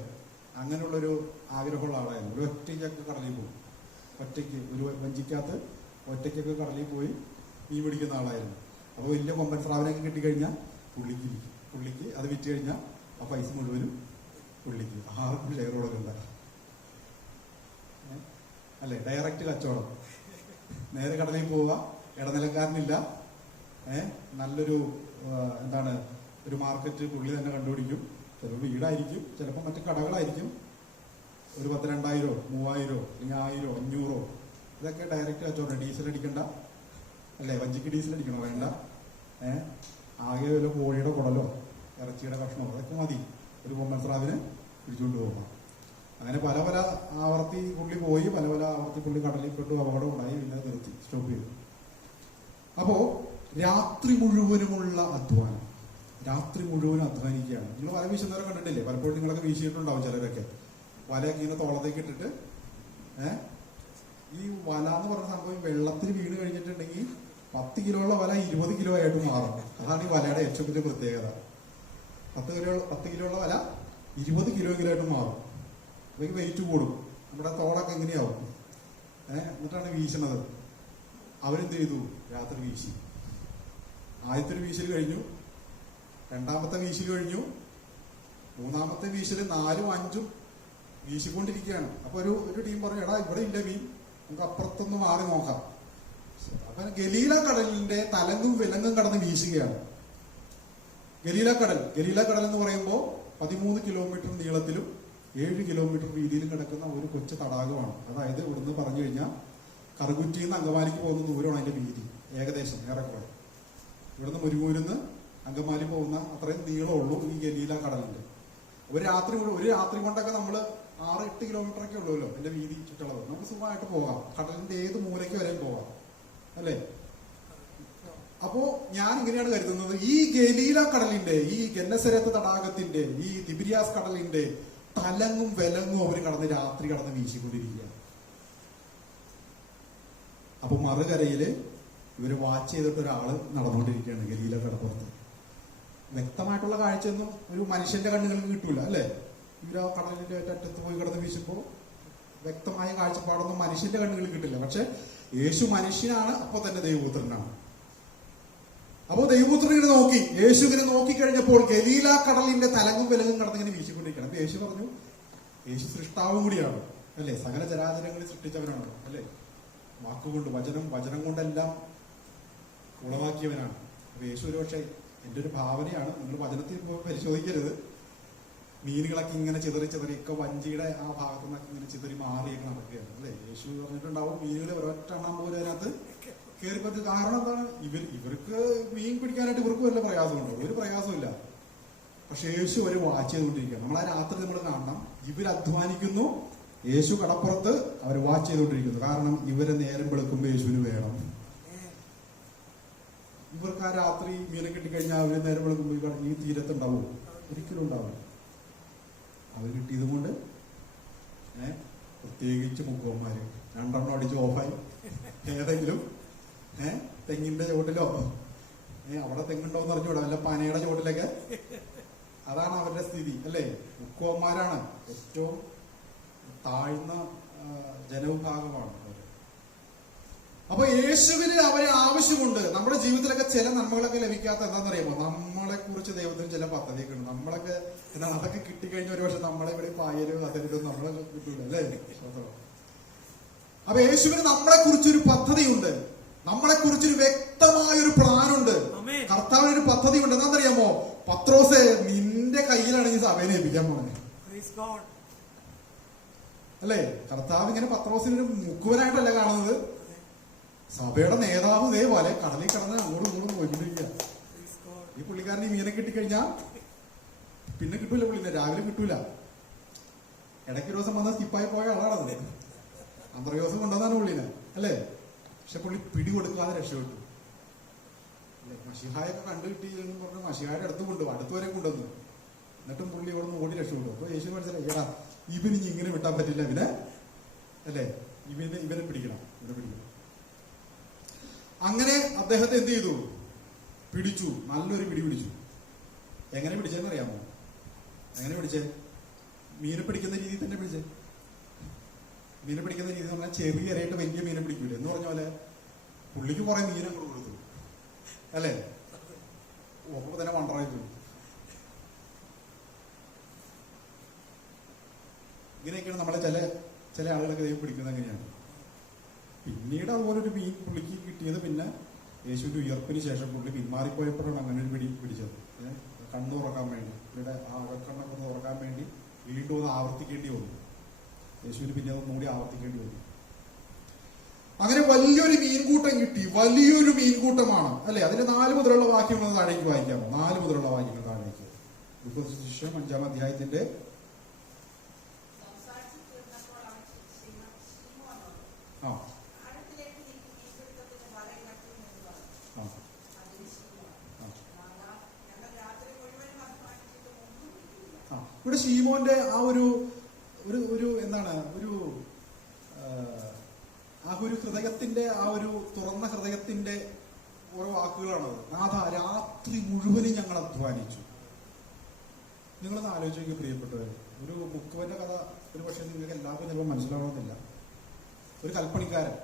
അങ്ങനെയുള്ളൊരു ആഗ്രഹമുള്ള ആളായിരുന്നു. ഒരു ഒറ്റയ്ക്കൊക്കെ കടലിൽ പോകും, ഒറ്റയ്ക്ക് ഒരു വഞ്ചിക്കകത്ത് ഒറ്റയ്ക്കൊക്കെ കടലിൽ പോയി മീൻ പിടിക്കുന്ന ആളായിരുന്നു. അപ്പോൾ വലിയ കൊമ്പൻ സ്രാവിനൊക്കെ കിട്ടിക്കഴിഞ്ഞാൽ പുള്ളിക്ക് അത് വിറ്റ് കഴിഞ്ഞാൽ ആ പൈസ മുഴുവനും പുള്ളിക്ക്. ആർക്കും ഷെയർ കൊടുക്കണ്ട, അല്ലെ? ഡയറക്റ്റ് കച്ചവടം. നേരെ കടലിൽ പോവുക, ഇടനിലക്കാരനില്ല. നല്ലൊരു ഒരു മാർക്കറ്റ് പുള്ളി തന്നെ കണ്ടുപിടിക്കും. ചിലപ്പോൾ വീടായിരിക്കും, ചിലപ്പോൾ മറ്റു കടകളായിരിക്കും. ഒരു 10,000, 2,000, 3,000 അല്ലെങ്കിൽ 1,000, 500 ഇതൊക്കെ ഡയറക്റ്റ് കച്ചവടം. ഡീസൽ അടിക്കണ്ട, അല്ലെ? വഞ്ചിക്ക് ഡീസൽ അടിക്കണോ? വേണ്ട. ആകെ ഒരു കോഴിയുടെ കുടലോ ഇറച്ചിയുടെ കഷ്ണമോ അതൊക്കെ മതി ഒരു കൊമ്പൻ സ്രാവിന് പിടിച്ചുകൊണ്ട് പോകാം. അങ്ങനെ പല ആവർത്തി പുള്ളി പോയി, പല ആവർത്തി പുള്ളി കടലിൽ പെട്ടു, അപകടം ഉണ്ടായി, പിന്നെ നിർത്തി, സ്റ്റോപ്പ് ചെയ്തു. അപ്പോ രാത്രി മുഴുവനുമുള്ള അധ്വാനം, രാത്രി മുഴുവൻ അധ്വാനിക്കുകയാണ്. നിങ്ങൾ വല വീശുന്നവരെ കണ്ടിട്ടില്ലേ? പലപ്പോഴും നിങ്ങളൊക്കെ വീശിയിട്ടുണ്ടാവും ചിലരൊക്കെ. വലയൊക്കെ ഇങ്ങനെ തോളത്തേക്ക് ഇട്ടിട്ട് ഈ വല എന്ന് പറഞ്ഞ സംഭവം വെള്ളത്തിൽ വീണ് കഴിഞ്ഞിട്ടുണ്ടെങ്കിൽ 10 കിലോയുള്ള വല 20 കിലോ ആയിട്ട് മാറും. അതാണ് ഈ വലയുടെ ഏറ്റവും വലിയ പ്രത്യേകത. 10 കിലോയുള്ള വല 20 കിലോയിലായിട്ട് മാറും. അതൊക്കെ വെയിറ്റ് കൂടും. നമ്മുടെ തോളൊക്കെ എങ്ങനെയാവും. എന്നിട്ടാണ് വീശുന്നത്. അവരെന്ത് ചെയ്തു? രാത്രി വീശി. ആദ്യത്തെ ഒരു വീശൽ കഴിഞ്ഞു, രണ്ടാമത്തെ വീശൽ കഴിഞ്ഞു, മൂന്നാമത്തെ വീശല് 4ഉം 5ഉം വീശിക്കൊണ്ടിരിക്കുകയാണ്. അപ്പൊ ഒരു ടീം പറഞ്ഞു, എടാ ഇവിടെ ഇല്ല മീൻ, നമുക്ക് അപ്പുറത്തൊന്ന് മാറി നോക്കാം. അപ്പൊ ഗലീല കടലിന്റെ തലങ്ങും വിലങ്ങും കടന്ന് വീശുകയാണ്. ഗലീല കടൽ എന്ന് പറയുമ്പോൾ 13 കിലോമീറ്റർ നീളത്തിലും 7 കിലോമീറ്റർ വീതിയിലും കിടക്കുന്ന ഒരു കൊച്ചു തടാകമാണ്. അതായത് ഇവിടുന്ന് പറഞ്ഞു കഴിഞ്ഞാൽ കറുകുറ്റിയിൽ നിന്ന് അങ്കമാലിക്ക് പോകുന്ന ദൂരമാണ് അതിന്റെ വീതി, ഏകദേശം ഏറെക്കുറെ. ഇവിടുന്ന് മുരുകൂരിന്ന് അങ്കമാലി പോകുന്ന അത്രയും നീളമുള്ളൂ ഈ ഗലീല കടലിന്റെ. ഒരു രാത്രി കൊണ്ടൊക്കെ നമ്മള് 6-8 കിലോമീറ്റർ ഒക്കെ ഉള്ളൂല്ലോ എന്റെ വീതി ചുറ്റളവ്. നമുക്ക് സുഖമായിട്ട് പോകാം, കടലിന്റെ ഏത് മൂലയ്ക്ക് വരെയും പോകാം, അല്ലേ? അപ്പോ ഞാൻ ഇങ്ങനെയാണ് കരുതുന്നത്, ഈ ഗലീല കടലിന്റെ, ഈ ഗന്നസരത്ത് തടാകത്തിന്റെ, ഈ തിബിരിയാസ് കടലിന്റെ തലങ്ങും വിലങ്ങും അവർ രാത്രി കടന്ന് വീശിക്കൊണ്ടിരിക്കുകയാണ്. അപ്പൊ മറുകരയില് ഇവര് വാച്ച് ചെയ്തിട്ട് ഒരാള് നടന്നുകൊണ്ടിരിക്കുകയാണ് ഗലീല കടപ്പുറത്ത്. വ്യക്തമായിട്ടുള്ള കാഴ്ചയൊന്നും ഒരു മനുഷ്യന്റെ കണ്ണുകൾക്ക് കിട്ടൂല, അല്ലെ? ഇവര് ആ കടലിന്റെ അറ്റത്ത് പോയി കിടന്ന് വീശുമ്പോ വ്യക്തമായ കാഴ്ചപ്പാടൊന്നും മനുഷ്യന്റെ കണ്ണുകളിൽ കിട്ടില്ല. പക്ഷെ യേശു മനുഷ്യനാണ്, അപ്പൊ തന്നെ ദൈവപുത്രനാണ്. അപ്പോ ദൈവപുത്രൻ ഇങ്ങനെ നോക്കി, യേശു ഇങ്ങനെ നോക്കിക്കഴിഞ്ഞപ്പോൾ ഗലീല കടലിന്റെ തലങ്ങും വിലങ്ങും കടന്നിങ്ങനെ വീശിക്കൊണ്ടിരിക്കണം. അപ്പൊ യേശു പറഞ്ഞു, യേശു സൃഷ്ടാവും കൂടിയാണ്, അല്ലെ? സകല ചരാചരങ്ങളിൽ സൃഷ്ടിച്ചവനാണ്, അല്ലെ? വാക്കുകൊണ്ട് വചനം കൊണ്ടെല്ലാം ഉളവാക്കിയവനാണ്. അപ്പൊ യേശു ഒരു പക്ഷേ, എൻ്റെ ഒരു ഭാവനയാണ്, നിങ്ങൾ വചനത്തിൽ പരിശോധിക്കരുത്, മീനുകളൊക്കെ ഇങ്ങനെ ചിതറി ചിതറിയൊക്കെ വഞ്ചിയുടെ ആ ഭാഗത്തു നിന്നൊക്കെ ഇങ്ങനെ ചിതറി മാറിയൊക്കെ നടക്കുകയാണ് അല്ലേ. യേശു പറഞ്ഞിട്ടുണ്ടാവും മീനുകൾ ഒരൊറ്റ എണ്ണം പോലും അതിനകത്ത് കയറിപ്പത്. കാരണം എന്താണ്? ഇവർക്ക് മീൻ പിടിക്കാനായിട്ട് ഇവർക്ക് വല്ല പ്രയാസമുണ്ടോ? ഒരു പ്രയാസമില്ല. പക്ഷെ യേശു ഒരു വാച്ച് ചെയ്തുകൊണ്ടിരിക്കുക. നമ്മൾ ആ രാത്രി നമ്മൾ കാണണം, ഇവർ അധ്വാനിക്കുന്നു, യേശു കടപ്പുറത്ത് അവർ വാച്ച് ചെയ്തുകൊണ്ടിരിക്കുന്നു. കാരണം ഇവരെ നേരം വെളുക്കുമ്പോൾ യേശുവിന് വേണം. ഇവർക്ക് ആ രാത്രി മീനെ കിട്ടിക്കഴിഞ്ഞാൽ അവര് നേരം വെളുക്കുമ്പോൾ ഈ തീരത്തുണ്ടാവും? ഒരിക്കലും ഉണ്ടാവും. അവർ കിട്ടിയത് കൊണ്ട് പ്രത്യേകിച്ച് മുഖവന്മാര് 2 എണ്ണം അടിച്ച് ഓഫായി ഏതെങ്കിലും തെങ്ങിന്റെ ചോട്ടിലോ അവിടെ തെങ്ങുണ്ടോന്ന് അറിഞ്ഞൂടാ, വല്ല പനയുടെ ചോട്ടിലൊക്കെ. അതാണ് അവരുടെ സ്ഥിതി അല്ലേ. മുക്കുവന്മാരാണ്, ഏറ്റവും താഴ്ന്ന ജനവിഭാഗമാണ് അവർ. അപ്പൊ യേശുവിന് അവരെ ആവശ്യമുണ്ട്. നമ്മുടെ ജീവിതത്തിലൊക്കെ ചില നന്മകളൊക്കെ ലഭിക്കാത്ത എന്താണെന്നറിയാമോ? നമ്മളെ കുറിച്ച് ദൈവത്തിന് ചില പദ്ധതിയൊക്കെ ഉണ്ട്. നമ്മളൊക്കെ എന്താണ്, അതൊക്കെ കിട്ടിക്കഴിഞ്ഞ ഒരു പക്ഷെ നമ്മളെ ഇവിടെ പായലും അതിലും നമ്മളെ കിട്ടൂല അല്ലേ. അപ്പൊ യേശുവിന് നമ്മളെ കുറിച്ചൊരു പദ്ധതിയുണ്ട്, നമ്മളെ കുറിച്ചൊരു വ്യക്തമായൊരു പ്ലാനുണ്ട്. കർത്താവിന് ഒരു പദ്ധതി ഉണ്ട്. എന്താണെന്നറിയാമോ? പത്രോസേ, നിന്റെ കയ്യിലാണ് ഈ സഭയെ ഏൽപ്പിക്കാൻ പോണേ അല്ലേ. കർത്താവ് ഇങ്ങനെ പത്രോസിനൊരു മുക്കുവനായിട്ടല്ല കാണുന്നത്. സഭയുടെ നേതാവ് ഇതേപോലെ കടലിൽ കടന്ന് അങ്ങോട്ടും ഇങ്ങോട്ടും പോയിക്കൊണ്ടിരിക്കുക. ഈ പുള്ളിക്കാരൻ ഈ മീനെ കിട്ടിക്കഴിഞ്ഞാൽ പിന്നെ കിട്ടൂല, പുള്ളിനെ രാവിലെ കിട്ടൂല. ഇടയ്ക്ക് ഒരു ദിവസം വന്ന സ്കിപ്പായി പോയ ആളാണത്. അന്ത്രയോസം കൊണ്ടുവന്നാണ് പുള്ളിനെ അല്ലേ. പക്ഷെ പുള്ളി പിടികൊടുക്കാതെ രക്ഷപ്പെട്ടു. മഷിഹായൊക്കെ കണ്ടു കിട്ടി എന്ന് പറഞ്ഞ് മഷിഹായുടെ അടുത്ത് കൊണ്ടുപോകും, അടുത്തുവരെ കൊണ്ടുവന്നു. എന്നിട്ടും പുള്ളി ഇവിടെ നിന്ന് ഓടി രക്ഷപ്പെട്ടു. അപ്പൊ യേശു മനസ്സിലായി, ഏടാ ഇവന് ഇങ്ങനെ വിട്ടാൻ പറ്റില്ല, ഇവനെ അല്ലേ, ഇവനെ പിടിക്കണം. അങ്ങനെ അദ്ദേഹത്തെ എന്ത് ചെയ്തു? പിടിച്ചു, നല്ലൊരു പിടി പിടിച്ചു. എങ്ങനെ പിടിച്ചെന്ന് അറിയാമോ? എങ്ങനെ പിടിച്ചേ? മീനെ പിടിക്കുന്ന രീതിയിൽ തന്നെ പിടിച്ചേ. മീനെ പിടിക്കുന്ന രീതി എന്ന് പറഞ്ഞാൽ ചെറിയ ഇരയിട്ട് വലിയ മീനെ പിടിക്കൂല എന്ന് പറഞ്ഞ പോലെ പുള്ളിക്ക് കുറെ മീനെ അങ്ങോട്ട് കൊടുത്തു അല്ലേ. ഒപ്പം തന്നെ വണ്ടറായി പോയി. ഇങ്ങനെയൊക്കെയാണ് നമ്മളെ ചില ആളുകളൊക്കെ ദൈവം പിടിക്കുന്നത്. എങ്ങനെയാണ്? പിന്നീട് അതുപോലെ ഒരു മീൻ പുള്ളിക്ക് കിട്ടിയത് പിന്നെ യേശുവിന്റെ ഉയർപ്പിന് ശേഷം പുള്ളി പിന്മാറിപ്പോയപ്പോഴാണ് അങ്ങനെ ഒരു പിടിച്ചത്. കണ്ണു തുറക്കാൻ വേണ്ടി, പുള്ളിയുടെ ആ അകക്കണ്ണൊക്കെ തുറക്കാൻ വേണ്ടി വീണ്ടും ഒന്ന് ആവർത്തിക്കേണ്ടി വന്നു. യേശുവിന് പിന്നെ അത് കൂടി ആവർത്തിക്കേണ്ടി വന്നു. അങ്ങനെ വലിയൊരു മീൻകൂട്ടം കിട്ടി, വലിയൊരു മീൻകൂട്ടമാണ് അല്ലെ. അതിന്റെ 4 മുതലുള്ള വാക്യങ്ങൾ താഴേക്ക് വായിക്കാമോ? 4 മുതലുള്ള വാക്യങ്ങൾ താഴേക്ക്. 5-ാം അധ്യായത്തിന്റെ ഇവിടെ ശീമോന്റെ ആ ഒരു എന്താണ് ഒരു ഹൃദയത്തിന്റെ ആ ഒരു തുറന്ന ഹൃദയത്തിന്റെ ഓരോ വാക്കുകളാണത്. നാഥ, രാത്രി മുഴുവനും ഞങ്ങൾ അധ്വാനിച്ചു. നിങ്ങളൊന്ന് ആലോചിക്കുക പ്രിയപ്പെട്ടവർ. ഒരു മുക്കുവന്റെ കഥ ഒരു പക്ഷേ നിങ്ങൾക്ക് എല്ലാവർക്കും ചിലപ്പോൾ മനസ്സിലാവണമെന്നില്ല. ഒരു കൽപ്പണിക്കാരൻ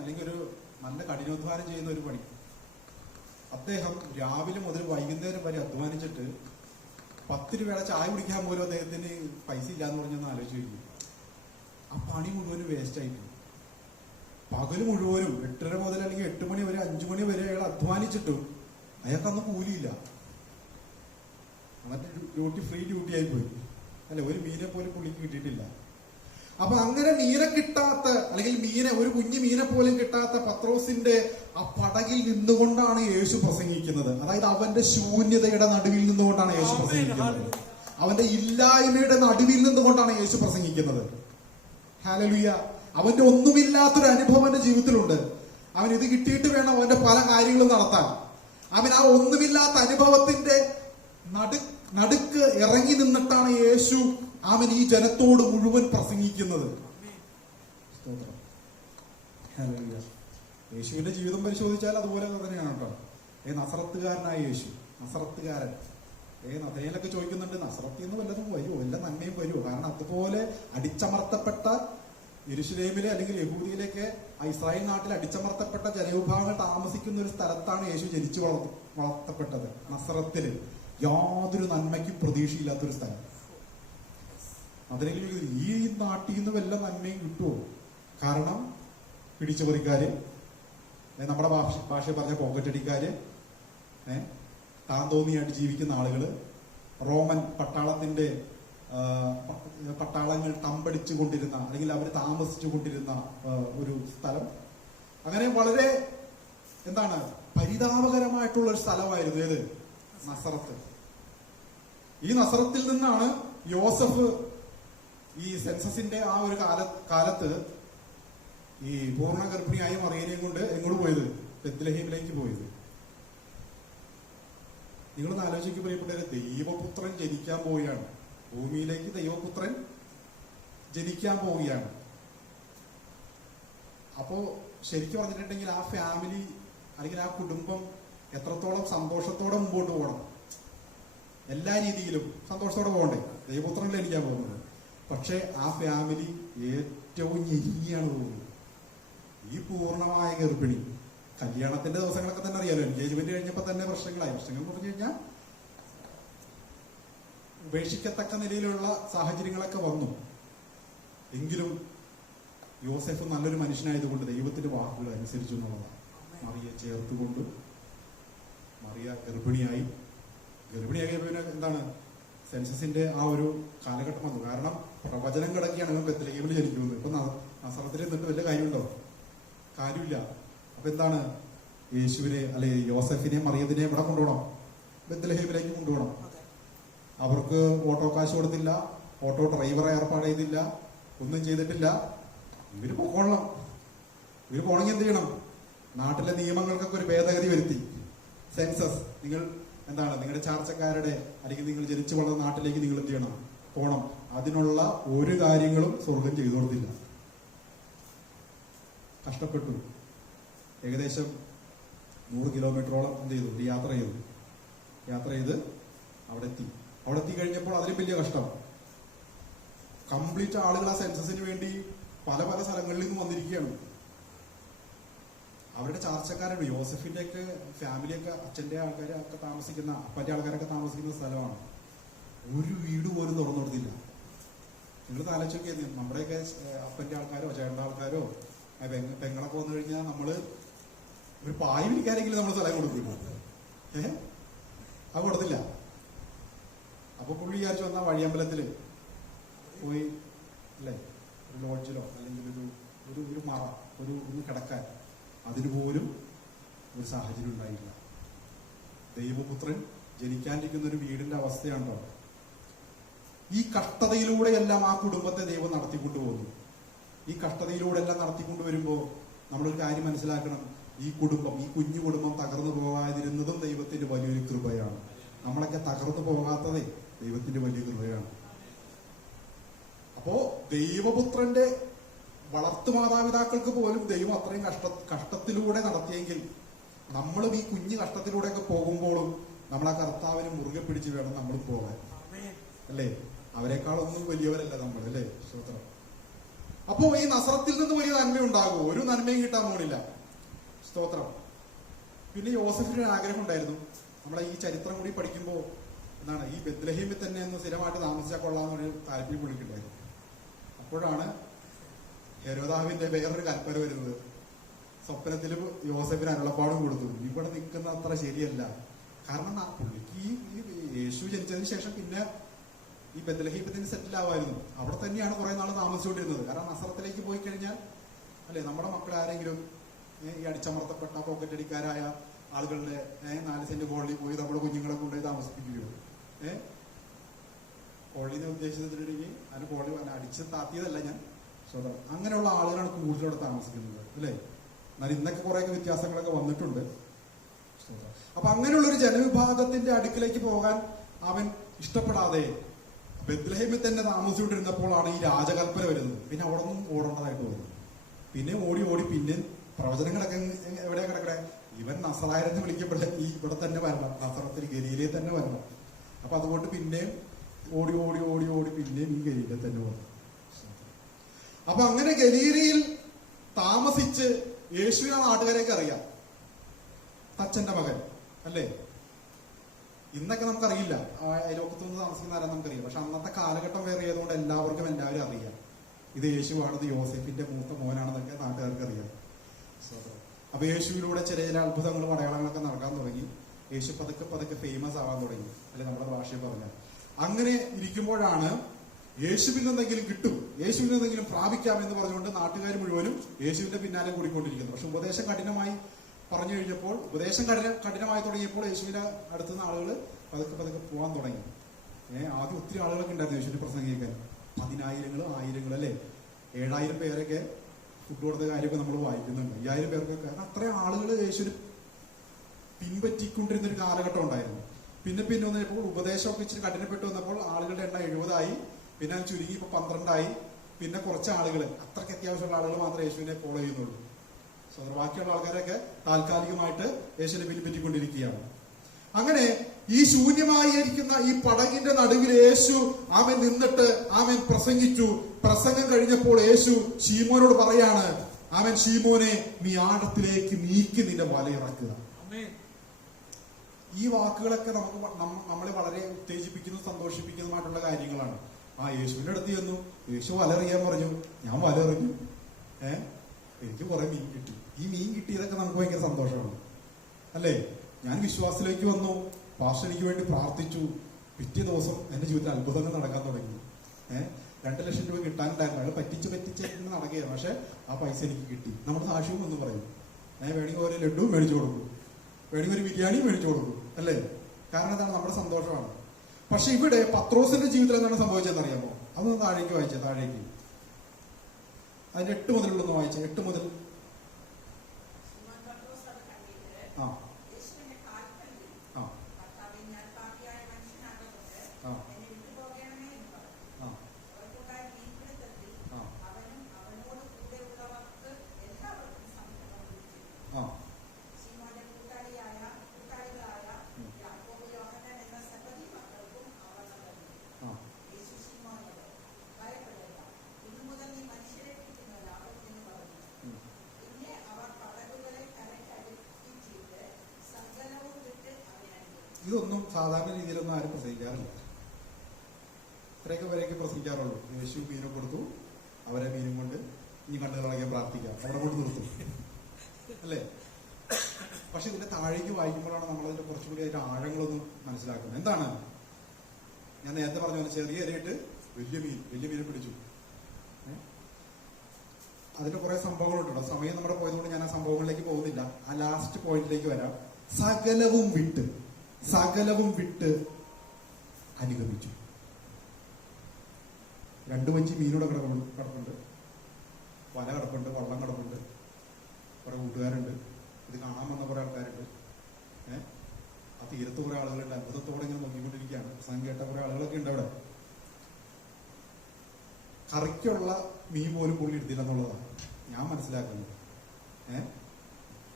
അല്ലെങ്കിൽ ഒരു നല്ല കഠിനാധ്വാനം ചെയ്യുന്ന ഒരു പണി, അദ്ദേഹം രാവിലെ മുതൽ വൈകുന്നേരം വരെ അധ്വാനിച്ചിട്ട് 10 രൂപയുടെ ചായ കുടിക്കാൻ പോലും അദ്ദേഹത്തിന് പൈസ ഇല്ലാന്ന് പറഞ്ഞൊന്ന് ആലോചിച്ച് നോക്കി. ആ പണി മുഴുവനും വേസ്റ്റ് ആയിട്ട് പകല് മുഴുവനും 8:30 മുതൽ അല്ലെങ്കിൽ 8 മണി വരെ 5 മണി വരെ അയാൾ അധ്വാനിച്ചിട്ടും അയാൾക്കന്ന് കൂലിയില്ല. മറ്റേ ഡ്യൂട്ടി ഫ്രീ ഡ്യൂട്ടി ആയി പോയി അല്ലെ. ഒരു മീനെ പോലും പുള്ളിക്ക് കിട്ടിയിട്ടില്ല. അപ്പൊ അങ്ങനെ മീനെ കിട്ടാത്ത അല്ലെങ്കിൽ ഒരു കുഞ്ഞു മീനെ പോലും കിട്ടാത്ത പത്രോസിന്റെ ആ പടകിൽ നിന്നുകൊണ്ടാണ് യേശു പ്രസംഗിക്കുന്നത്. അതായത് അവന്റെ ശൂന്യതയുടെ നടുവിൽ നിന്നുകൊണ്ടാണ് യേശു പ്രസംഗിക്കുന്നത്. അവന്റെ ഇല്ലായ്മയുടെ നടുവിൽ നിന്നുകൊണ്ടാണ് യേശു പ്രസംഗിക്കുന്നത്. ഹല്ലേലൂയ. അവന്റെ ഒന്നുമില്ലാത്തൊരു അനുഭവം അവന്റെ ജീവിതത്തിലുണ്ട്. അവൻ ഇത് കിട്ടിയിട്ട് വേണം അവന്റെ പല കാര്യങ്ങളും നടത്താൻ. അവൻ ആ ഒന്നുമില്ലാത്ത അനുഭവത്തിന്റെ നടുക്ക് ഇറങ്ങി നിന്നിട്ടാണ് യേശു അവൻ ഈ ജനത്തോട് മുഴുവൻ പ്രസംഗിക്കുന്നത്. യേശുവിന്റെ ജീവിതം പരിശോധിച്ചാൽ അതുപോലെ തന്നെയാണ് കേട്ടോ. നസറത്തുകാരനായ യേശു, നസറത്തുകാരൻ. നഥനയിലൊക്കെ ചോദിക്കുന്നുണ്ട്, നസറത്തിൽ നിന്ന് വല്ലതും വരുമോ, വല്ല നന്മയും വരുമോ? കാരണം അതുപോലെ അടിച്ചമർത്തപ്പെട്ട യെരുശലേമിലെ അല്ലെങ്കിൽ യഹൂദിയിലേക്ക് ഇസ്രായേൽ നാട്ടിൽ അടിച്ചമർത്തപ്പെട്ട ജനവിഭാഗങ്ങൾ താമസിക്കുന്ന ഒരു സ്ഥലത്താണ് യേശു ജനിച്ചു വളർത്തപ്പെട്ടത്. നസറത്തില് യാതൊരു നന്മയ്ക്കും പ്രതീക്ഷയില്ലാത്തൊരു സ്ഥലം. അതിനെങ്കിലും ഈ നാട്ടിൽ നിന്ന് വല്ല നന്മയും കിട്ടുമോ? കാരണം പിടിച്ചുപറിക്കാര്, നമ്മുടെ ഭാഷ പറഞ്ഞ പോക്കറ്റടിക്കാര്, താൻ തോന്നിയായിട്ട് ജീവിക്കുന്ന ആളുകള്, റോമൻ പട്ടാളത്തിന്റെ പട്ടാളങ്ങൾ തമ്പടിച്ചു കൊണ്ടിരുന്ന അല്ലെങ്കിൽ അവർ താമസിച്ചു കൊണ്ടിരുന്ന ഒരു സ്ഥലം. അങ്ങനെ വളരെ എന്താണ് പരിതാപകരമായിട്ടുള്ള ഒരു സ്ഥലമായിരുന്നു ഏത്? നസറത്ത്. ഈ നസറത്തിൽ നിന്നാണ് യോസഫ് ഈ സെൻസസിന്റെ ആ ഒരു കാലത്ത് ഈ പൂർണ്ണ ഗർഭിണിയായി മറിയനെയും കൊണ്ട് എങ്ങോട്ട് പോയത്? ബെത്ലഹേമിലേക്ക് പോയത്. നിങ്ങളൊന്ന് ആലോചിക്ക് പ്രിയപ്പെട്ടവരെ, ദൈവപുത്രൻ ജനിക്കാൻ പോവുകയാണ്. ഭൂമിയിലേക്ക് ദൈവപുത്രൻ ജനിക്കാൻ പോവുകയാണ്. അപ്പോ ശരിക്കും പറഞ്ഞിട്ടുണ്ടെങ്കിൽ ആ ഫാമിലി അല്ലെങ്കിൽ ആ കുടുംബം എത്രത്തോളം സന്തോഷത്തോടെ മുമ്പോട്ട് പോകണം. എല്ലാ രീതിയിലും സന്തോഷത്തോടെ പോകണ്ടേ? ദൈവപുത്രനല്ലേ ജനിക്കാൻ പോകുന്നത്. പക്ഷെ ആ ഫാമിലി ഏറ്റവും ഞെരുങ്ങിയാണ് പോകുന്നത്. ഈ പൂർണ്ണമായ ഗർഭിണി, കല്യാണത്തിന്റെ ദിവസങ്ങളൊക്കെ തന്നെ അറിയാലോ, എൻഗേജ്മെന്റ് കഴിഞ്ഞപ്പോ തന്നെ പ്രശ്നങ്ങൾ പറഞ്ഞു കഴിഞ്ഞാൽ ഉപേക്ഷിക്കത്തക്ക നിലയിലുള്ള സാഹചര്യങ്ങളൊക്കെ വന്നു. എങ്കിലും യോസെഫ് നല്ലൊരു മനുഷ്യനായതുകൊണ്ട് ദൈവത്തിന്റെ വാക്കുകൾ അനുസരിച്ചു എന്നുള്ളതാണ്. മറിയെ ചേർത്തുകൊണ്ട് മറിയ ഗർഭിണിയായി പിന്നെ എന്താണ് സെൻസസിന്റെ ആ ഒരു കാലഘട്ടം വന്നു. കാരണം പ്രവചനം കിടക്കുകയാണ് ഇവൻ ബെത്ലഹേമിൽ ജനിക്കുന്നത്. ഇപ്പൊ നസറത്തിൽ നിന്നിട്ട് വലിയ കാര്യമുണ്ടോ? കാര്യമില്ല. അപ്പൊ എന്താണ് യേശുവിനെ അല്ലെ യോസഫിനെ മറിയതിനെ എവിടെ കൊണ്ടുപോകണം? ബെത്ലഹേമിലേക്ക് കൊണ്ടുപോകണം. അവർക്ക് ഓട്ടോ കാശ് കൊടുത്തില്ല, ഓട്ടോ ഡ്രൈവറെ ഏർപ്പാട് ചെയ്തില്ല, ഒന്നും ചെയ്തിട്ടില്ല. ഇവര് പോകണം. ഇവര് പോണെങ്കിൽ എന്ത് ചെയ്യണം? നാട്ടിലെ നിയമങ്ങൾക്കൊക്കെ ഒരു ഭേദഗതി വരുത്തി. സെൻസസ്, നിങ്ങൾ എന്താണ് നിങ്ങളുടെ ചാർച്ചക്കാരുടെ അല്ലെങ്കിൽ നിങ്ങൾ ജനിച്ചു വളർന്ന നാട്ടിലേക്ക് നിങ്ങൾ എന്ത് ചെയ്യണം? പോണം. അതിനുള്ള ഒരു കാര്യങ്ങളും സ്വർഗം ചെയ്തു കൊടുത്തില്ല. കഷ്ടപ്പെട്ടു. ഏകദേശം 100 കിലോമീറ്ററോളം എന്ത് ചെയ്തു? യാത്ര ചെയ്ത് അവിടെ എത്തി കഴിഞ്ഞപ്പോൾ അതിലും വലിയ കഷ്ടം. കംപ്ലീറ്റ് ആളുകൾ ആ സെൻസസിന് വേണ്ടി പല സ്ഥലങ്ങളിൽ നിന്നും വന്നിരിക്കുകയാണ്. അവരുടെ ചാർച്ചക്കാരുണ്ട്. യോസഫിന്റെ ഒക്കെ ഫാമിലിയൊക്കെ, അച്ഛന്റെ ആൾക്കാരൊക്കെ താമസിക്കുന്ന, അപ്പന്റെ ആൾക്കാരൊക്കെ താമസിക്കുന്ന സ്ഥലമാണ്. ഒരു വീട് പോലും തുറന്നു കൊടുത്തില്ല. നിങ്ങൾ ആലോചിക്കുക, നമ്മുടെയൊക്കെ അപ്പന്റെ ആൾക്കാരോ ചേട്ടന്റെ ആൾക്കാരോ പെങ്ങളൊക്കെ വന്നു കഴിഞ്ഞാൽ നമ്മള് ഒരു പായ് വിളിക്കാനെങ്കിലും നമ്മൾ സ്ഥലം കൊടുക്കില്ല. അത് കൊടുത്തില്ല. അപ്പൊ പുള്ളി വിചാരിച്ചു വന്ന വഴിയമ്പലത്തില് പോയി അല്ലേ ഒരു ലോഡ്ജിലോ അല്ലെങ്കിൽ ഒരു മറ ഒന്ന് കിടക്കാൻ അതിനുപോലും ഒരു സാഹചര്യം ഉണ്ടായില്ല. ദൈവപുത്രൻ ജനിക്കാനിരിക്കുന്ന ഒരു വീടിന്റെ അവസ്ഥയാണോ? ഈ കഷ്ടതയിലൂടെയെല്ലാം ആ കുടുംബത്തെ ദൈവം നടത്തിക്കൊണ്ടുപോകുന്നു. ഈ കഷ്ടതയിലൂടെ എല്ലാം നടത്തിക്കൊണ്ടുവരുമ്പോൾ നമ്മളൊരു കാര്യം മനസ്സിലാക്കണം. ഈ കുഞ്ഞു കുടുംബം തകർന്നു പോകാതിരുന്നതും ദൈവത്തിന്റെ വലിയൊരു കൃപയാണ്. നമ്മളൊക്കെ തകർന്നു പോകാത്തതേ ദൈവത്തിന്റെ വലിയ കൃപയാണ്. അപ്പോ ദൈവപുത്രന്റെ വളർത്തു മാതാപിതാക്കൾക്ക് പോലും ദൈവം അത്രയും കഷ്ടത്തിലൂടെ നടത്തിയെങ്കിൽ നമ്മളും ഈ കുഞ്ഞു കഷ്ടത്തിലൂടെയൊക്കെ പോകുമ്പോഴും നമ്മൾ ആ കർത്താവിനെ മുറുകെ പിടിച്ച് വേണം നമ്മൾ പോകാൻ, അല്ലേ? അവരെക്കാളൊന്നും വലിയവരല്ല നമ്മൾ, അല്ലേ? സ്തോത്രം. അപ്പോ ഈ നസറത്തിൽ നിന്ന് വലിയ നന്മ ഉണ്ടാകുമോ? ഒരു നന്മയും കിട്ടാൻ പോണില്ല. സ്തോത്രം. പിന്നെ യോസഫിന് ആഗ്രഹം ഉണ്ടായിരുന്നു. നമ്മളെ ഈ ചരിത്രം കൂടി പഠിക്കുമ്പോൾ എന്താണ് ഈ ബെത്ലഹേമിൽ തന്നെ ഒന്ന് സ്ഥിരമായിട്ട് താമസിച്ചാൽ കൊള്ളാമെന്നൊരു താല്പര്യം പുള്ളിക്കുണ്ടായിരുന്നു. അപ്പോഴാണ് ഹെരോദാവിന്റെ വേറൊരു കൽപ്പന വരുന്നത്. സ്വപ്നത്തിൽ യോസഫിന് അരുളപ്പാടും കൊടുത്തു, ഇവിടെ നിൽക്കുന്ന അത്ര ശരിയല്ല. കാരണം പുള്ളിക്ക് ഈ യേശു ജനിച്ചതിന് ശേഷം പിന്നെ ഈ ബെത്ലഹേമിൽ സെറ്റിൽ ആവായിരുന്നു. അവിടെ തന്നെയാണ് കുറെ നാൾ താമസിച്ചുകൊണ്ടിരുന്നത്. കാരണം നസറത്തിലേക്ക് പോയി കഴിഞ്ഞാൽ അല്ലെ നമ്മുടെ മക്കൾ ആരെങ്കിലും ഈ അടിച്ചമർത്തപ്പെട്ട പോക്കറ്റ് അടിക്കാരായ ആളുകളുടെ 4 സെന്റ് കോളനി പോയി നമ്മുടെ കുഞ്ഞുങ്ങളെ കൊണ്ടുപോയി താമസിപ്പിക്കുകയോ? കോളനിന്ന് ഉദ്ദേശിച്ചിട്ടുണ്ടെങ്കിൽ അതിന് കോളനി അടിച്ച് താത്തിയതല്ല ഞാൻ. സ്വതം അങ്ങനെയുള്ള ആളുകളാണ് കൂടുതലവിടെ താമസിക്കുന്നത്, അല്ലേ? എന്നാൽ ഇന്നൊക്കെ കുറെയൊക്കെ വ്യത്യാസങ്ങളൊക്കെ വന്നിട്ടുണ്ട്. അപ്പൊ അങ്ങനെയുള്ളൊരു ജനവിഭാഗത്തിന്റെ അടുക്കിലേക്ക് പോകാൻ അവൻ ഇഷ്ടപ്പെടാതെ ബെത്ലഹേമിൽ തന്നെ താമസിച്ചുകൊണ്ടിരുന്നപ്പോഴാണ് ഈ രാജകൽപ്പന വരുന്നത്. പിന്നെ അവിടെ നിന്നും ഓടേണ്ടതായിട്ട് വന്നു. പിന്നെ ഓടി പിന്നെ പ്രവചനങ്ങളൊക്കെ എവിടെയാ കിടക്കണേ? ഇവൻ നസറായെന്ന് വിളിക്കപ്പെടാൻ ഈ ഇവിടെ തന്നെ വരണം, നസറത്തിൽ ഗലീലയിൽ തന്നെ വരണം. അപ്പൊ അതുകൊണ്ട് പിന്നെയും ഓടി പിന്നെയും ഈ ഗലീലയിൽ തന്നെ വന്നു. അപ്പൊ അങ്ങനെ ഗലീലയിൽ താമസിച്ച് യേശുവിനെ നാട്ടുകാരെയൊക്കെ അറിയാം. തച്ചന്റെ മകൻ, അല്ലേ? ഇന്നൊക്കെ നമുക്കറിയില്ല, അയലോക്കത്തുനിന്ന് താമസിക്കുന്ന ആരാ നമുക്കറിയാം. പക്ഷെ അന്നത്തെ കാലഘട്ടം വേറെ ആയതുകൊണ്ട് എല്ലാവരും അറിയാം ഇത് യേശുവാണ്, ഇത് യോസെഫിന്റെ മൂത്ത മോനാണെന്നൊക്കെ നാട്ടുകാർക്ക് അറിയാം. അപ്പൊ യേശുവിലൂടെ ചില അത്ഭുതങ്ങളും അടയാളങ്ങളൊക്കെ നടക്കാൻ തുടങ്ങി. യേശു പതുക്കെ പതുക്കെ ഫേമസ് ആവാൻ തുടങ്ങി, അല്ലെ നമ്മുടെ ഭാഷയിൽ പറഞ്ഞാൽ. അങ്ങനെ ഇരിക്കുമ്പോഴാണ് യേശുവിൽ നിന്നെങ്കിലും കിട്ടും, യേശുവിൽ നിന്നെങ്കിലും പ്രാപിക്കാം എന്ന് പറഞ്ഞുകൊണ്ട് നാട്ടുകാർ മുഴുവനും യേശുവിന്റെ പിന്നാലെ കൂടിക്കൊണ്ടിരിക്കുന്നു. പക്ഷെ ഉപദേശം കഠിനമായി പറഞ്ഞു കഴിഞ്ഞപ്പോൾ, ഉപദേശം കഠിനമായി തുടങ്ങിയപ്പോൾ യേശുവിന്റെ അടുത്തുനിന്ന് ആളുകൾ പതുക്കെ പതുക്കെ പോകാൻ തുടങ്ങി. ആദ്യം ഒത്തിരി ആളുകളൊക്കെ ഉണ്ടായിരുന്നു യേശുവിന്റെ പ്രസംഗം കേൾക്കാൻ, 10,000 1000 അല്ലെ, 7,000 പേരൊക്കെ ഫുഡ് കൊടുത്ത കാര്യമൊക്കെ നമ്മൾ വായിക്കുന്നുണ്ട്. 5,000 പേർക്കൊക്കെ, കാരണം അത്രയും ആളുകൾ യേശുവിന് പിൻപറ്റിക്കൊണ്ടിരുന്ന ഒരു കാലഘട്ടം ഉണ്ടായിരുന്നു. പിന്നെ വന്നപ്പോൾ ഉപദേശമൊക്കെ ഇച്ചിരി കഠിനപ്പെട്ടു വന്നപ്പോൾ ആളുകളുടെ എണ്ണം 70 പിന്നെ ചുരുങ്ങി ഇപ്പൊ 12 പിന്നെ കുറച്ച് ആളുകൾ, അത്രയ്ക്ക് അത്യാവശ്യമുള്ള ആളുകൾ മാത്രമേ യേശുവിനെ ഫോളോ ചെയ്യുന്നുള്ളൂ. ബാക്കിയുള്ള ആൾക്കാരൊക്കെ താൽക്കാലികമായിട്ട് യേശുവിനെ പിൻപറ്റിക്കൊണ്ടിരിക്കുകയാണ്. അങ്ങനെ ഈ ശൂന്യമായിരിക്കുന്ന ഈ പടകിന്റെ നടുവിൽ യേശു ആമൻ നിന്നിട്ട് ആമൻ പ്രസംഗിച്ചു. പ്രസംഗം കഴിഞ്ഞപ്പോൾ യേശു ശീമോനോട് പറയാണ്, ആമൻ ശീമോനെ, നീ ആഴത്തിലേക്ക് നീക്കി നിന്റെ വലയിറക്കുക. ഈ വാക്കുകളൊക്കെ നമ്മളെ വളരെ ഉത്തേജിപ്പിക്കുന്നു, സന്തോഷിപ്പിക്കുന്നതുമായിട്ടുള്ള കാര്യങ്ങളാണ്. യേശുവിന്റെ അടുത്ത് ചെന്നു, യേശു വലറിയാൻ പറഞ്ഞു, ഞാൻ വലറിഞ്ഞു, എനിക്ക് കുറെ മീൻ കിട്ടി. ഈ മീൻ കിട്ടിയതൊക്കെ നമുക്ക് ഭയങ്കര സന്തോഷമാണ്, അല്ലേ? ഞാൻ വിശ്വാസത്തിലേക്ക് വന്നു, പാസ്റ്റർ എനിക്ക് വേണ്ടി പ്രാർത്ഥിച്ചു, പിറ്റേ ദിവസം എന്റെ ജീവിതത്തിൽ അത്ഭുതങ്ങൾ നടക്കാൻ തുടങ്ങി. 2 ലക്ഷം രൂപ കിട്ടാനുണ്ടായിരുന്നു, അയാൾ പറ്റിച്ച് നടക്കുകയാണ്, പക്ഷെ ആ പൈസ എനിക്ക് കിട്ടി. നമ്മുടെ സാക്ഷ്യവും എന്ന് പറയും, വേണമെങ്കിൽ ഒരു ലഡ്ഡു മേടിച്ചു കൊടുക്കും, വേണമെങ്കിൽ ഒരു ബിരിയാണി മേടിച്ചു കൊടുക്കും, അല്ലേ? കാരണം എന്താണ്? നമ്മുടെ സന്തോഷമാണ്. പക്ഷെ ഇവിടെ പത്രോസിന്റെ ജീവിതത്തിൽ എന്താണ് സംഭവിച്ചതെന്ന് അറിയാമോ? അതൊന്ന് താഴേക്ക് വായിച്ചേ, താഴേക്ക് അതിന്റെ 8 മുതലുള്ളൊന്ന് വായിച്ചേ. 8 മുതൽ ഇതൊന്നും സാധാരണ രീതിയിലൊന്നും ആരും പ്രസംഗിക്കാറില്ല. ഇത്രയൊക്കെ വരെയൊക്കെ പ്രസംഗിക്കാറുള്ളൂ. യേശു മീനെ കൊടുത്തു, അവരെ മീനും കൊണ്ട് ഈ കണ്ണുകളൊക്കെ പ്രാർത്ഥിക്കാം, അവിടെ കൊണ്ട് നിർത്തും, അല്ലേ? പക്ഷെ ഇതിന്റെ താഴേക്ക് വായിക്കുമ്പോഴാണ് നമ്മളതിന്റെ കുറച്ചുകൂടി അതിന്റെ ആഴങ്ങളൊന്നും മനസ്സിലാക്കുന്നത്. എന്താണ് ഞാൻ നേരത്തെ പറഞ്ഞ പോലെ, ചെറിയ ഇരയിട്ട് വലിയ മീനെ പിടിച്ചു. അതിന്റെ കുറെ സംഭവങ്ങളുണ്ടോ? സമയം നമ്മുടെ പോയതുകൊണ്ട് ഞാൻ ആ സംഭവങ്ങളിലേക്ക് പോകുന്നില്ല. ആ ലാസ്റ്റ് പോയിന്റിലേക്ക് വരാം. സകലവും വിട്ട് അനുഗമിച്ചു. 2 വഞ്ചി മീനോടെ കിടപ്പുണ്ട്, വല കിടപ്പുണ്ട്, വള്ളം കിടപ്പുണ്ട്, കുറെ കൂട്ടുകാരുണ്ട്, ഇത് കാണാൻ വന്ന കുറെ ആൾക്കാരുണ്ട്. ആ തീരത്ത് കുറെ ആളുകളുണ്ട്, അത്ഭുതത്തോടെ ഇങ്ങനെ നോക്കിക്കൊണ്ടിരിക്കുകയാണ്. പ്രസംഗം കേട്ട കുറെ ആളുകളൊക്കെ ഉണ്ട് അവിടെ. കറിക്കുള്ള മീൻ പോലും പുള്ളി എടുത്തില്ലെന്നുള്ളതാണ് ഞാൻ മനസ്സിലാക്കുന്നത്.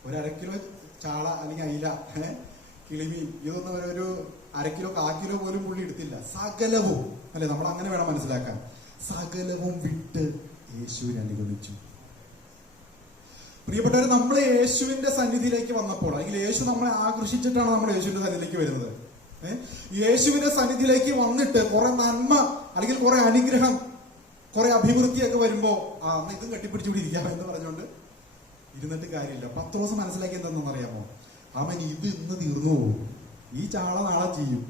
ഒരു 1/2 കിലോ ചാള അല്ലെങ്കിൽ അയില, കിളിമീൻ, ഇതൊന്നും ഒരു 1/2 കിലോ 1/4 കിലോ പോലും പുള്ളി എടുത്തില്ല. സകലവും, അല്ലെ? നമ്മൾ അങ്ങനെ വേണം മനസ്സിലാക്കാൻ. സകലവും വിട്ട് യേശുവിനെ അനുഗമിച്ചു. പ്രിയപ്പെട്ടവർ, നമ്മൾ യേശുവിന്റെ സന്നിധിയിലേക്ക് വന്നപ്പോൾ, അല്ലെങ്കിൽ യേശു നമ്മളെ ആകർഷിച്ചിട്ടാണ് നമ്മൾ യേശുവിന്റെ സന്നിധിയിലേക്ക് വരുന്നത്. യേശുവിന്റെ സന്നിധിയിലേക്ക് വന്നിട്ട് കുറെ നന്മ അല്ലെങ്കിൽ കുറെ അനുഗ്രഹം, കുറെ അഭിവൃദ്ധിയൊക്കെ വരുമ്പോ ഇതും കെട്ടിപ്പിടിച്ചുകൂടി ഇരിക്കാം എന്ന് പറഞ്ഞുകൊണ്ട് ഇരുന്നിട്ട് കാര്യമില്ല. പത്രോസ് മനസ്സിലാക്കി എന്താണെന്നറിയാമോ? അവൻ ഇത് ഇന്ന് തീർന്നു പോകും, ഈ ചാള നാളെ ചെയ്യും,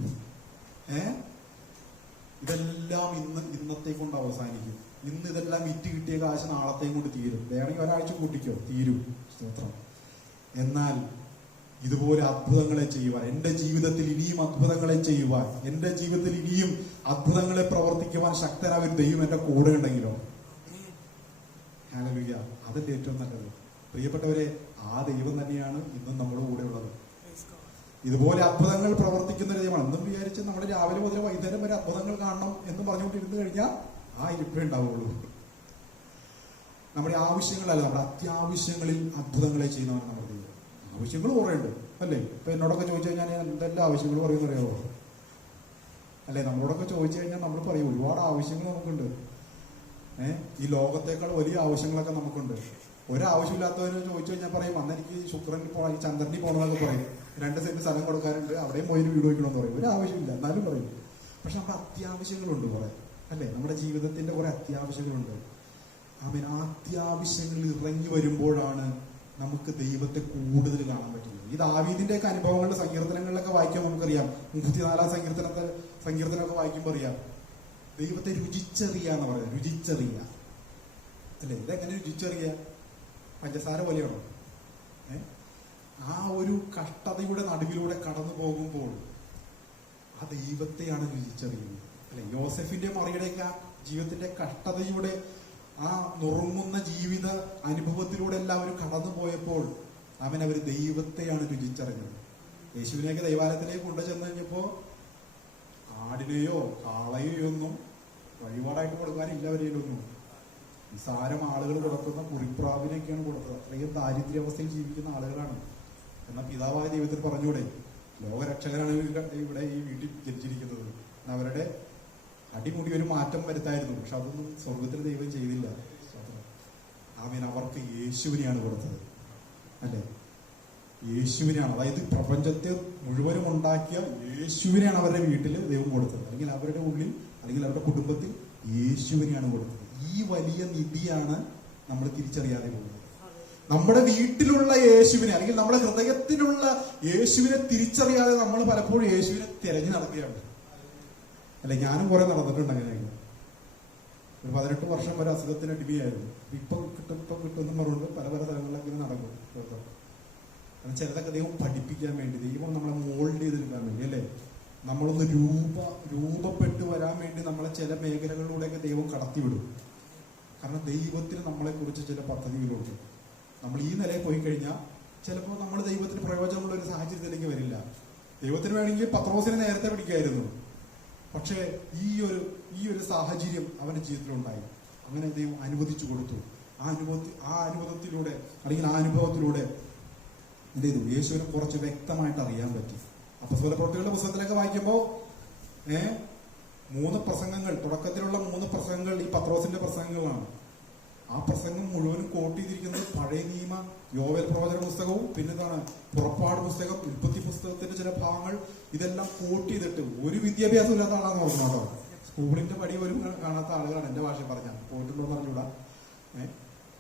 ഇതെല്ലാം ഇന്നത്തെ കൊണ്ട് അവസാനിക്കും, ഇന്ന് ഇതെല്ലാം വിറ്റ് കിട്ടിയ കാശ് നാളത്തെയും കൊണ്ട് തീരും, വേണമെങ്കിൽ ഒരാഴ്ച കൂട്ടിക്കോ, തീരും. സ്തോത്രം. എന്നാൽ ഇതുപോലെ അത്ഭുതങ്ങളെ ചെയ്യുവാൻ, എന്റെ ജീവിതത്തിൽ ഇനിയും അത്ഭുതങ്ങളെ ചെയ്യുവാൻ, എന്റെ ജീവിതത്തിൽ ഇനിയും അത്ഭുതങ്ങളെ പ്രവർത്തിക്കുവാൻ ശക്തനായ ഒരു ദൈവം എന്റെ കൂടെ ഉണ്ടെങ്കിലോ, ഹല്ലേലൂയ, അതല്ലേ ഏറ്റവും നല്ലത്. പ്രിയപ്പെട്ടവരെ, ആ ദൈവം തന്നെയാണ് ഇന്നും നമ്മുടെ കൂടെ ഉള്ളത്. ഇതുപോലെ അത്ഭുതങ്ങൾ പ്രവർത്തിക്കുന്ന ഒരു ദൈവമാണ്. എന്നും വിചാരിച്ച് നമ്മൾ രാവിലെ മുതൽ വൈകുന്നേരം വരെ അത്ഭുതങ്ങൾ കാണണം എന്ന് പറഞ്ഞുകൊണ്ടിരുന്നു കഴിഞ്ഞാൽ ആ ഇരിപ്പേ ഉണ്ടാവുള്ളൂ. നമ്മുടെ ആവശ്യങ്ങളല്ല, നമ്മുടെ അത്യാവശ്യങ്ങളിൽ അത്ഭുതങ്ങളെ ചെയ്യുന്നവരാണ് നമ്മുടെ ദൈവം. ആവശ്യങ്ങൾ കുറെ ഉണ്ട്, അല്ലേ? ഇപ്പൊ എന്നോടൊക്കെ ചോദിച്ചു കഴിഞ്ഞാൽ ഞാൻ എന്തെല്ലാം ആവശ്യങ്ങൾ പറയുന്നറിയാവോ? അല്ലെ? നമ്മളോടൊക്കെ ചോദിച്ചു കഴിഞ്ഞാൽ നമ്മൾ പറയും ഒരുപാട് ആവശ്യങ്ങൾ നമുക്കുണ്ട്. ഈ ലോകത്തേക്കാൾ വലിയ ആവശ്യങ്ങളൊക്കെ നമുക്കുണ്ട്. ഒരാവശ്യമില്ലാത്തവര് ചോദിച്ചു കഴിഞ്ഞാൽ പറയും, അന്നെനിക്ക് ശുക്രനിൽ പോകണം, ചന്ദ്രനിൽ പോകണമെന്നൊക്കെ പറയും. 2 സെന്റ് സ്ഥലം കൊടുക്കാറുണ്ട്, അവിടെയും പോയി വീട് വയ്ക്കണമെന്ന് പറയും. ഒരാവശ്യമില്ല, എന്നാലും പറയും. പക്ഷെ നമ്മുടെ അത്യാവശ്യങ്ങളുണ്ട് കുറെ, അല്ലെ? നമ്മുടെ ജീവിതത്തിന്റെ കുറെ അത്യാവശ്യങ്ങളുണ്ട്. ആ അത്യാവശ്യങ്ങൾ ഇറങ്ങി വരുമ്പോഴാണ് നമുക്ക് ദൈവത്തെ കൂടുതൽ കാണാൻ പറ്റുന്നത്. ഈ ദാവീദിന്റെ ഒക്കെ അനുഭവങ്ങളുടെ സങ്കീർത്തനങ്ങളിലൊക്കെ വായിക്കാൻ നമുക്കറിയാം. 34 സങ്കീർത്തനമൊക്കെ വായിക്കുമ്പോൾ അറിയാം, ദൈവത്തെ രുചിച്ചറിയാന്ന് പറയുന്നത്. രുചിച്ചറിയ അല്ലെ? ഇതെങ്ങനെ രുചിച്ചറിയ? പഞ്ചസാര പോലെയാണോ? ആ ഒരു കഷ്ടതയുടെ നടുവിലൂടെ കടന്നു പോകുമ്പോൾ ആ ദൈവത്തെയാണ് രുചിച്ചറിയുന്നത് അല്ലെ? യോസെഫിന്റെ മറിയുടെയൊക്കെ ആ ജീവിതത്തിന്റെ കഷ്ടതയുടെ ആ നുറുങ്ങുന്ന ജീവിത അനുഭവത്തിലൂടെ എല്ലാവരും കടന്നു പോയപ്പോൾ അവർ ദൈവത്തെയാണ് രുചിച്ചറിഞ്ഞത്. യേശുവിനെയൊക്കെ ദൈവാലയത്തിലേക്ക് കൊണ്ടുചെന്ന് കഴിഞ്ഞപ്പോ ആടിനെയോ കാളയോ ഒന്നും വഴിപാടായിട്ട് കൊടുക്കാനില്ല അവരിലൊന്നും. നിസാരം ആളുകൾ കൊടുക്കുന്ന കുറിപ്രാവിനെയൊക്കെയാണ് കൊടുത്തത്. അത്രയും ദാരിദ്ര്യാവസ്ഥയിൽ ജീവിക്കുന്ന ആളുകളാണ്. എന്നാൽ പിതാവായ ദൈവത്തിൽ പറഞ്ഞൂടെ, ലോകരക്ഷകനാണ് ഇവിടെ ഈ വീട്ടിൽ ജനിച്ചിരിക്കുന്നത്. അവരുടെ അടിമുടി ഒരു മാറ്റം വരുത്തായിരുന്നു. പക്ഷെ അതൊന്നും സ്വർഗത്തിൽ ദൈവം ചെയ്തില്ല. അവർക്ക് യേശുവിനെയാണ് കൊടുത്തത് അല്ലെ? യേശുവിനെയാണ്, അതായത് പ്രപഞ്ചത്തെ മുഴുവനും ഉണ്ടാക്കിയ യേശുവിനെയാണ് അവരുടെ വീട്ടിൽ ദൈവം കൊടുത്തത്. അല്ലെങ്കിൽ അവരുടെ ഉള്ളിൽ, അല്ലെങ്കിൽ അവരുടെ കുടുംബത്തിൽ യേശുവിനെയാണ് കൊടുത്തത്. ഈ വലിയ നിധിയാണ് നമ്മൾ തിരിച്ചറിയാതെ പോകുന്നത്. നമ്മുടെ വീട്ടിലുള്ള യേശുവിനെ, അല്ലെങ്കിൽ നമ്മുടെ ഹൃദയത്തിലുള്ള യേശുവിനെ തിരിച്ചറിയാതെ നമ്മൾ പലപ്പോഴും യേശുവിനെ തിരഞ്ഞു നടക്കുകയാണ് അല്ലെ? ഞാനും കുറെ നടന്നിട്ടുണ്ട് അങ്ങനെയൊക്കെ. ഒരു 18 വർഷം വരെ അസുഖത്തിന് അടിമയായിരുന്നു. ഇപ്പൊ കിട്ടുമെന്ന് പറഞ്ഞുകൊണ്ട് പല സ്ഥലങ്ങളിലൊക്കെ ഇങ്ങനെ നടക്കും. കാരണം ചിലതൊക്കെ ദൈവം പഠിപ്പിക്കാൻ വേണ്ടി, ദൈവം നമ്മളെ മോൾഡ് ചെയ്തെടുക്കാൻ വേണ്ടി അല്ലെ? നമ്മളൊന്ന് രൂപപ്പെട്ടു വരാൻ വേണ്ടി നമ്മളെ ചില മേഖലകളിലൂടെയൊക്കെ ദൈവം കടത്തിവിടും. കാരണം ദൈവത്തിന് നമ്മളെ കുറിച്ച് ചില പദ്ധതികളുണ്ട്. നമ്മൾ ഈ നിലയിൽ പോയി കഴിഞ്ഞാൽ ചിലപ്പോൾ നമ്മൾ ദൈവത്തിന് പ്രയോജനമുള്ള ഒരു സാഹചര്യത്തിലേക്ക് വരില്ല. ദൈവത്തിന് വേണമെങ്കിൽ പത്രോസിനെ നേരത്തെ പിടിക്കായിരുന്നു. പക്ഷേ ഈ ഒരു സാഹചര്യം അവന്റെ ജീവിതത്തിലുണ്ടായി. അങ്ങനെ ദൈവം അനുവദിച്ചു കൊടുത്തു. ആ അനുഭവത്തിലൂടെ എന്ത് ചെയ്തു? യേശുവിനെ കുറച്ച് വ്യക്തമായിട്ട് അറിയാൻ പറ്റി. അപ്പോസ്തല പ്രവൃത്തികളുടെ പുസ്തകത്തിലൊക്കെ വായിക്കുമ്പോൾ 3 പ്രസംഗങ്ങൾ, തുടക്കത്തിലുള്ള 3 പ്രസംഗങ്ങൾ ഈ പത്രോസിന്റെ പ്രസംഗങ്ങളാണ്. ആ പ്രസംഗം മുഴുവനും കോട്ട് ചെയ്തിരിക്കുന്നത് പഴയ നിയമ യോവേൽ പ്രവചന പുസ്തകവും പിന്നെ പുറപ്പാട് പുസ്തകം, ഉൽപ്പത്തി പുസ്തകത്തിന്റെ ചില ഭാഗങ്ങൾ, ഇതെല്ലാം കോട്ട് ചെയ്തിട്ട് ഒരു വിദ്യാഭ്യാസം ഇല്ലാത്ത ആളാന്ന് ഓർക്കണം കേട്ടോ. സ്കൂളിന്റെ പടി പോലും കാണാത്ത ആളുകളാണ്. എന്റെ ഭാഷ പറഞ്ഞാൽ പോയിട്ടുണ്ടോ എന്ന് പറഞ്ഞുകൂടാ.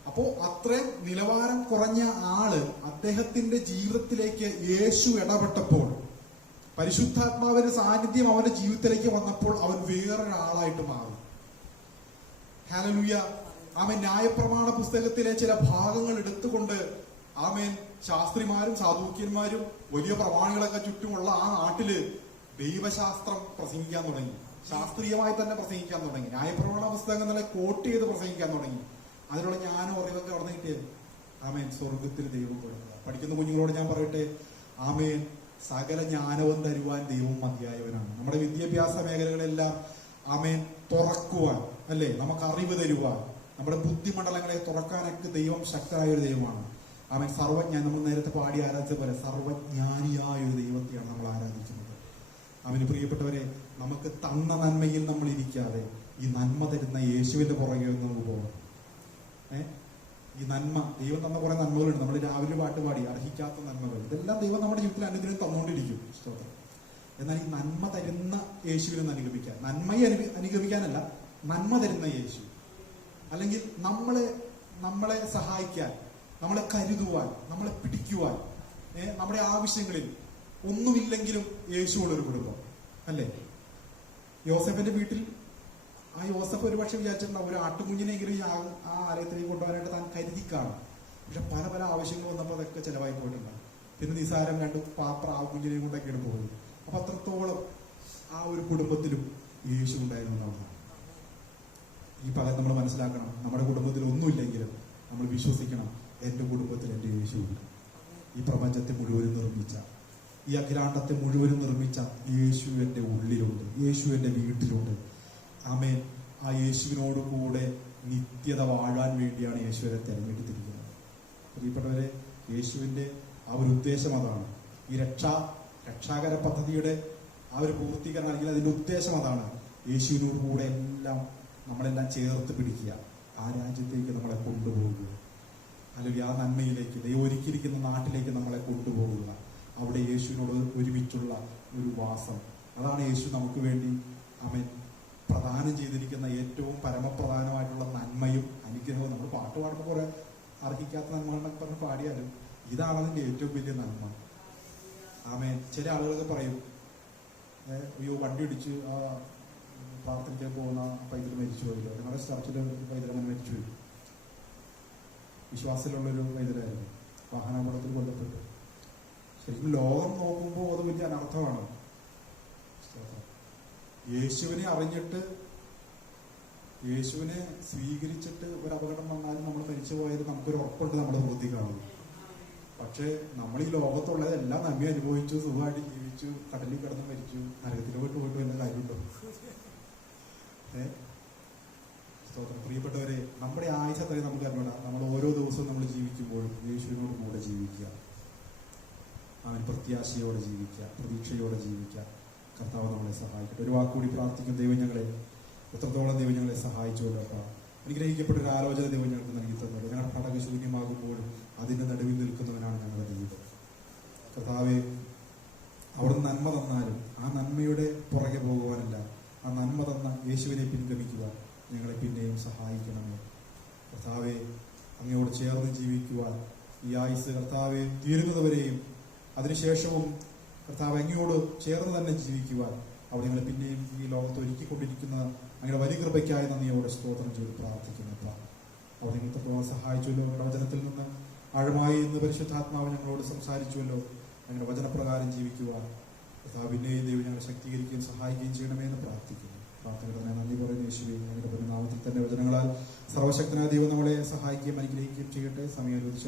അപ്പോ അത്രയും നിലവാരം കുറഞ്ഞ ആള് അദ്ദേഹത്തിന്റെ ജീവിതത്തിലേക്ക് യേശു ഇടപെട്ടപ്പോൾ, പരിശുദ്ധാത്മാവിന്റെ സാന്നിധ്യം അവന്റെ ജീവിതത്തിലേക്ക് വന്നപ്പോൾ അവൻ വേറൊരാളായിട്ട് മാറി. ഹല്ലേലൂയ. ആമേൻ. ന്യായപ്രമാണ പുസ്തകത്തിലെ ചില ഭാഗങ്ങൾ എടുത്തുകൊണ്ട് ശാസ്ത്രിമാരും സാധൂക്യന്മാരും വലിയ പ്രമാണികളൊക്കെ ചുറ്റുമുള്ള ആ നാട്ടില് ദൈവശാസ്ത്രം പ്രസംഗിക്കാൻ തുടങ്ങി. ശാസ്ത്രീയമായി തന്നെ പ്രസംഗിക്കാൻ തുടങ്ങി. ന്യായപ്രമാണ പുസ്തകങ്ങളെ കോട്ട് ചെയ്ത് പ്രസംഗിക്കാൻ തുടങ്ങി. അതിനുള്ള ജ്ഞാനം അറിവൊക്കെ അവിടെ കിട്ടിയത്. സ്വർഗത്തിൽ ദൈവം കൊടുക്കുക. പഠിക്കുന്ന കുഞ്ഞുങ്ങളോട് ഞാൻ പറയട്ടെ, സകല ജ്ഞാനവും തരുവാൻ ദൈവം മതിയായവനാണ്. നമ്മുടെ വിദ്യാഭ്യാസ മേഖലകളെല്ലാം തുറക്കുവാൻ അല്ലേ, നമുക്ക് അറിവ് തരുവാൻ, നമ്മുടെ ബുദ്ധിമണ്ഡലങ്ങളെ തുറക്കാനൊക്കെ ദൈവം ശക്തനായ ഒരു ദൈവമാണ്. സർവജ്ഞാൻ, നമ്മൾ നേരത്തെ പാടി ആരാധിച്ച പോലെ സർവജ്ഞാനിയായ ഒരു ദൈവത്തെയാണ് നമ്മൾ ആരാധിക്കുന്നത്. പ്രിയപ്പെട്ടവരെ, നമുക്ക് തന്ന നന്മയിൽ നമ്മൾ ഇരിക്കാതെ ഈ നന്മ തരുന്ന യേശുവിന്റെ പുറകെ നമുക്ക് പോകണം. ഈ നന്മ, ദൈവം തന്ന കുറെ നന്മകളുണ്ട്. നമ്മൾ രാവിലെ പാട്ട് പാടി അർഹിക്കാത്ത നന്മകൾ, ഇതെല്ലാം ദൈവം നമ്മുടെ ജീവിതത്തിൽ അനുദിനം തന്നുകൊണ്ടിരിക്കും. എന്നാൽ ഈ നന്മ തരുന്ന യേശുവിനെ അനുഗമിക്കാൻ, നന്മയെ അനുഗമിക്കാനല്ല, നന്മ തരുന്ന യേശു, അല്ലെങ്കിൽ നമ്മളെ സഹായിക്കാൻ, നമ്മളെ കരുതുവാൻ, നമ്മളെ പിടിക്കുവാൻ, നമ്മുടെ ആവശ്യങ്ങളിൽ ഒന്നുമില്ലെങ്കിലും യേശുവുള്ളൊരു കുടുംബം അല്ലേ? യോസഫിന്റെ വീട്ടിൽ ആ യോസഫ് ഒരുപക്ഷെ വിചാരിച്ചിട്ടുണ്ടാവും ഒരു ആട്ടുകുഞ്ഞിനെങ്കിലും ആ ആലയത്തിലേക്ക് കൊണ്ടുപോകാനായിട്ട് താൻ കരുതി കാണും. പക്ഷെ പല പല ആവശ്യങ്ങൾ വന്നപ്പോൾ അതൊക്കെ ചെലവായി പോയിട്ടുണ്ടാകും. പിന്നെ നിസാരം 2 പാത്ര ആ കുഞ്ഞിനെയും കൊണ്ടൊക്കെയാണ് പോകുന്നത്. അപ്പൊ അത്രത്തോളം ആ ഒരു കുടുംബത്തിലും യേശു ഉണ്ടായിരുന്നതാണ്. ഈ പകൽ നമ്മൾ മനസ്സിലാക്കണം, നമ്മുടെ കുടുംബത്തിൽ ഒന്നുമില്ലെങ്കിലും നമ്മൾ വിശ്വസിക്കണം, എന്റെ കുടുംബത്തിൽ എന്റെ യേശുവുണ്ട്. ഈ പ്രപഞ്ചത്തെ മുഴുവനും നിർമ്മിച്ച, ഈ അഖിലാണ്ടത്തെ മുഴുവനും നിർമ്മിച്ച യേശു എന്റെ ഉള്ളിലുണ്ട്, യേശു എന്റെ വീട്ടിലുണ്ട്. ആ യേശുവിനോട് കൂടെ നിത്യത വാഴാൻ വേണ്ടിയാണ് യേശുവിനെ തെരഞ്ഞെടുത്തിരിക്കുന്നത്. പ്രിയപ്പെട്ടവരെ, യേശുവിന്റെ ആ ഒരു ഉദ്ദേശം അതാണ്. ഈ രക്ഷാകര പദ്ധതിയുടെ ആ ഒരു പൂർത്തീകരണം, അല്ലെങ്കിൽ അതിന്റെ ഉദ്ദേശം അതാണ്. യേശുവിനോട് കൂടെ നമ്മളെല്ലാം ചേർത്ത് പിടിക്കുക, ആ രാജ്യത്തേക്ക് നമ്മളെ കൊണ്ടുപോകുക, അല്ലെങ്കിൽ ആ നന്മയിലേക്ക്, ദൈവം ഒരുക്കിയിരിക്കുന്ന നാട്ടിലേക്ക് നമ്മളെ കൊണ്ടുപോകുക. അവിടെ യേശുവിനോട് ഒരുമിച്ചുള്ള ഒരു വാസം, അതാണ് യേശു നമുക്ക് വേണ്ടി പ്രദാനം ചെയ്തിരിക്കുന്ന ഏറ്റവും പരമപ്രധാനമായിട്ടുള്ള നന്മയും അനുഗ്രഹവും. നമ്മൾ പാട്ട് പാടുമ്പോൾ കുറെ അർഹിക്കാത്ത നന്മകളെന്നൊക്കെ പറഞ്ഞ് പാടിയാലും ഇതാണ് അതിന്റെ ഏറ്റവും വലിയ നന്മ. ചില ആളുകളൊക്കെ പറയും, അയ്യോ വണ്ടി ഇടിച്ച് ആ പ്രാർത്ഥനയ്ക്ക് പോകുന്ന പൈതൽ മരിച്ചു പോയില്ലോ, ഞങ്ങളുടെ ചർച്ചിലെ പൈതൽ അങ്ങനെ മരിച്ചു പോയി. വിശ്വാസത്തിലുള്ളൊരു പൈതലായിരുന്നു, വാഹനാപകടത്തിൽ കൊല്ലപ്പെട്ടു. ശരിക്കും ലോകം നോക്കുമ്പോൾ അത് വലിയ അനർത്ഥമാണ്. യേശുവിനെ അറിഞ്ഞിട്ട്, യേശുവിനെ സ്വീകരിച്ചിട്ട് ഒരു അപകടം വന്നാലും നമ്മൾ മരിച്ചു പോയാലും നമുക്കൊരു ഉറപ്പുണ്ട് നമ്മുടെ വൃത്തി കാണും. പക്ഷെ നമ്മൾ ഈ ലോകത്തുള്ളതെല്ലാം നമ്മെ അനുഭവിച്ചു, സുഖമായിട്ട് ജീവിച്ചു, കടലിൽ കിടന്ന് മരിച്ചു, നരകത്തിലോട്ട് പോയിട്ട് വല്ല കാര്യമുണ്ടോ? സ്തോത്രം. പ്രിയപ്പെട്ടവരെ, നമ്മുടെ ആയുസ് അത്രയും നമുക്ക് അറിയണം. നമ്മൾ ഓരോ ദിവസവും നമ്മൾ ജീവിക്കുമ്പോഴും യേശുവിനോട് കൂടെ ജീവിക്കുക, അവൻ പ്രത്യാശയോടെ ജീവിക്കുക, പ്രതീക്ഷയോടെ ജീവിക്കുക. കർത്താവ് നമ്മളെ സഹായിക്കട്ടെ. ഒരു വാക്കുകൂടി പ്രാർത്ഥിക്കും. ദൈവം ഞങ്ങളെ എത്രത്തോളം ദൈവം ഞങ്ങളെ സഹായിച്ചുവല്ലോ. അപ്പം അനുഗ്രഹിക്കപ്പെട്ട ഒരു ആലോചന ദൈവം ഞങ്ങൾക്ക് നൽകി തന്നത്. ഞങ്ങളുടെ പടക ശൂന്യമാകുമ്പോഴും അതിൻ്റെ നടുവിൽ നിൽക്കുന്നവനാണ് ഞങ്ങളുടെ ദൈവം. കർത്താവെ, അവിടുന്ന് നന്മ തന്നാലും ആ നന്മയുടെ പുറകെ പോകുവാനല്ല, ആ നന്മ തന്ന യേശുവിനെ പിൻഗമിക്കുവാൻ ഞങ്ങളെ പിന്നെയും സഹായിക്കണമേ. കർത്താവെ, അങ്ങയോട് ചേർന്ന് ജീവിക്കുവാൻ ഈ ആയുസ് കർത്താവെ തീരുന്നതുവരെയും അതിനുശേഷവും കർത്താവ് അങ്ങയോട് ചേർന്ന് തന്നെ ജീവിക്കുവാൻ അവിടെ ഞങ്ങളെ പിന്നെയും ഈ ലോകത്ത് ഒരുക്കിക്കൊണ്ടിരിക്കുന്ന അങ്ങനെ വലിയ കൃപയ്ക്കായി നന്ദിയോടെ സ്തോത്രം ചെയ്ത് പ്രാർത്ഥിക്കുന്നപ്പ. അവിടെ നിങ്ങൾ എത്രത്തോളം സഹായിച്ചുവല്ലോ. ഞങ്ങളുടെ വചനത്തിൽ നിന്ന് ആഴമായി ഇന്ന് പരിശുദ്ധാത്മാവ് ഞങ്ങളോട് സംസാരിച്ചുവല്ലോ. ഞങ്ങളുടെ വചനപ്രകാരം ജീവിക്കുവാൻ കർത്താവ് പിന്നെയും ദൈവം ഞങ്ങളെ ശക്തീകരിക്കുകയും സഹായിക്കുകയും ചെയ്യണമേ എന്ന് പ്രാർത്ഥിക്കുന്നു. പ്രാർത്ഥന തന്നെ നന്ദി പറയുന്ന യേശുവേ, ഞങ്ങളുടെ പരിനാമത്തിൽ തന്നെ വചനങ്ങളാൽ സർവശക്തനായ ദൈവം നമ്മളെ സഹായിക്കുകയും അനുഗ്രഹിക്കുകയും ചെയ്യട്ടെ. സമയം അനുവദിച്ചു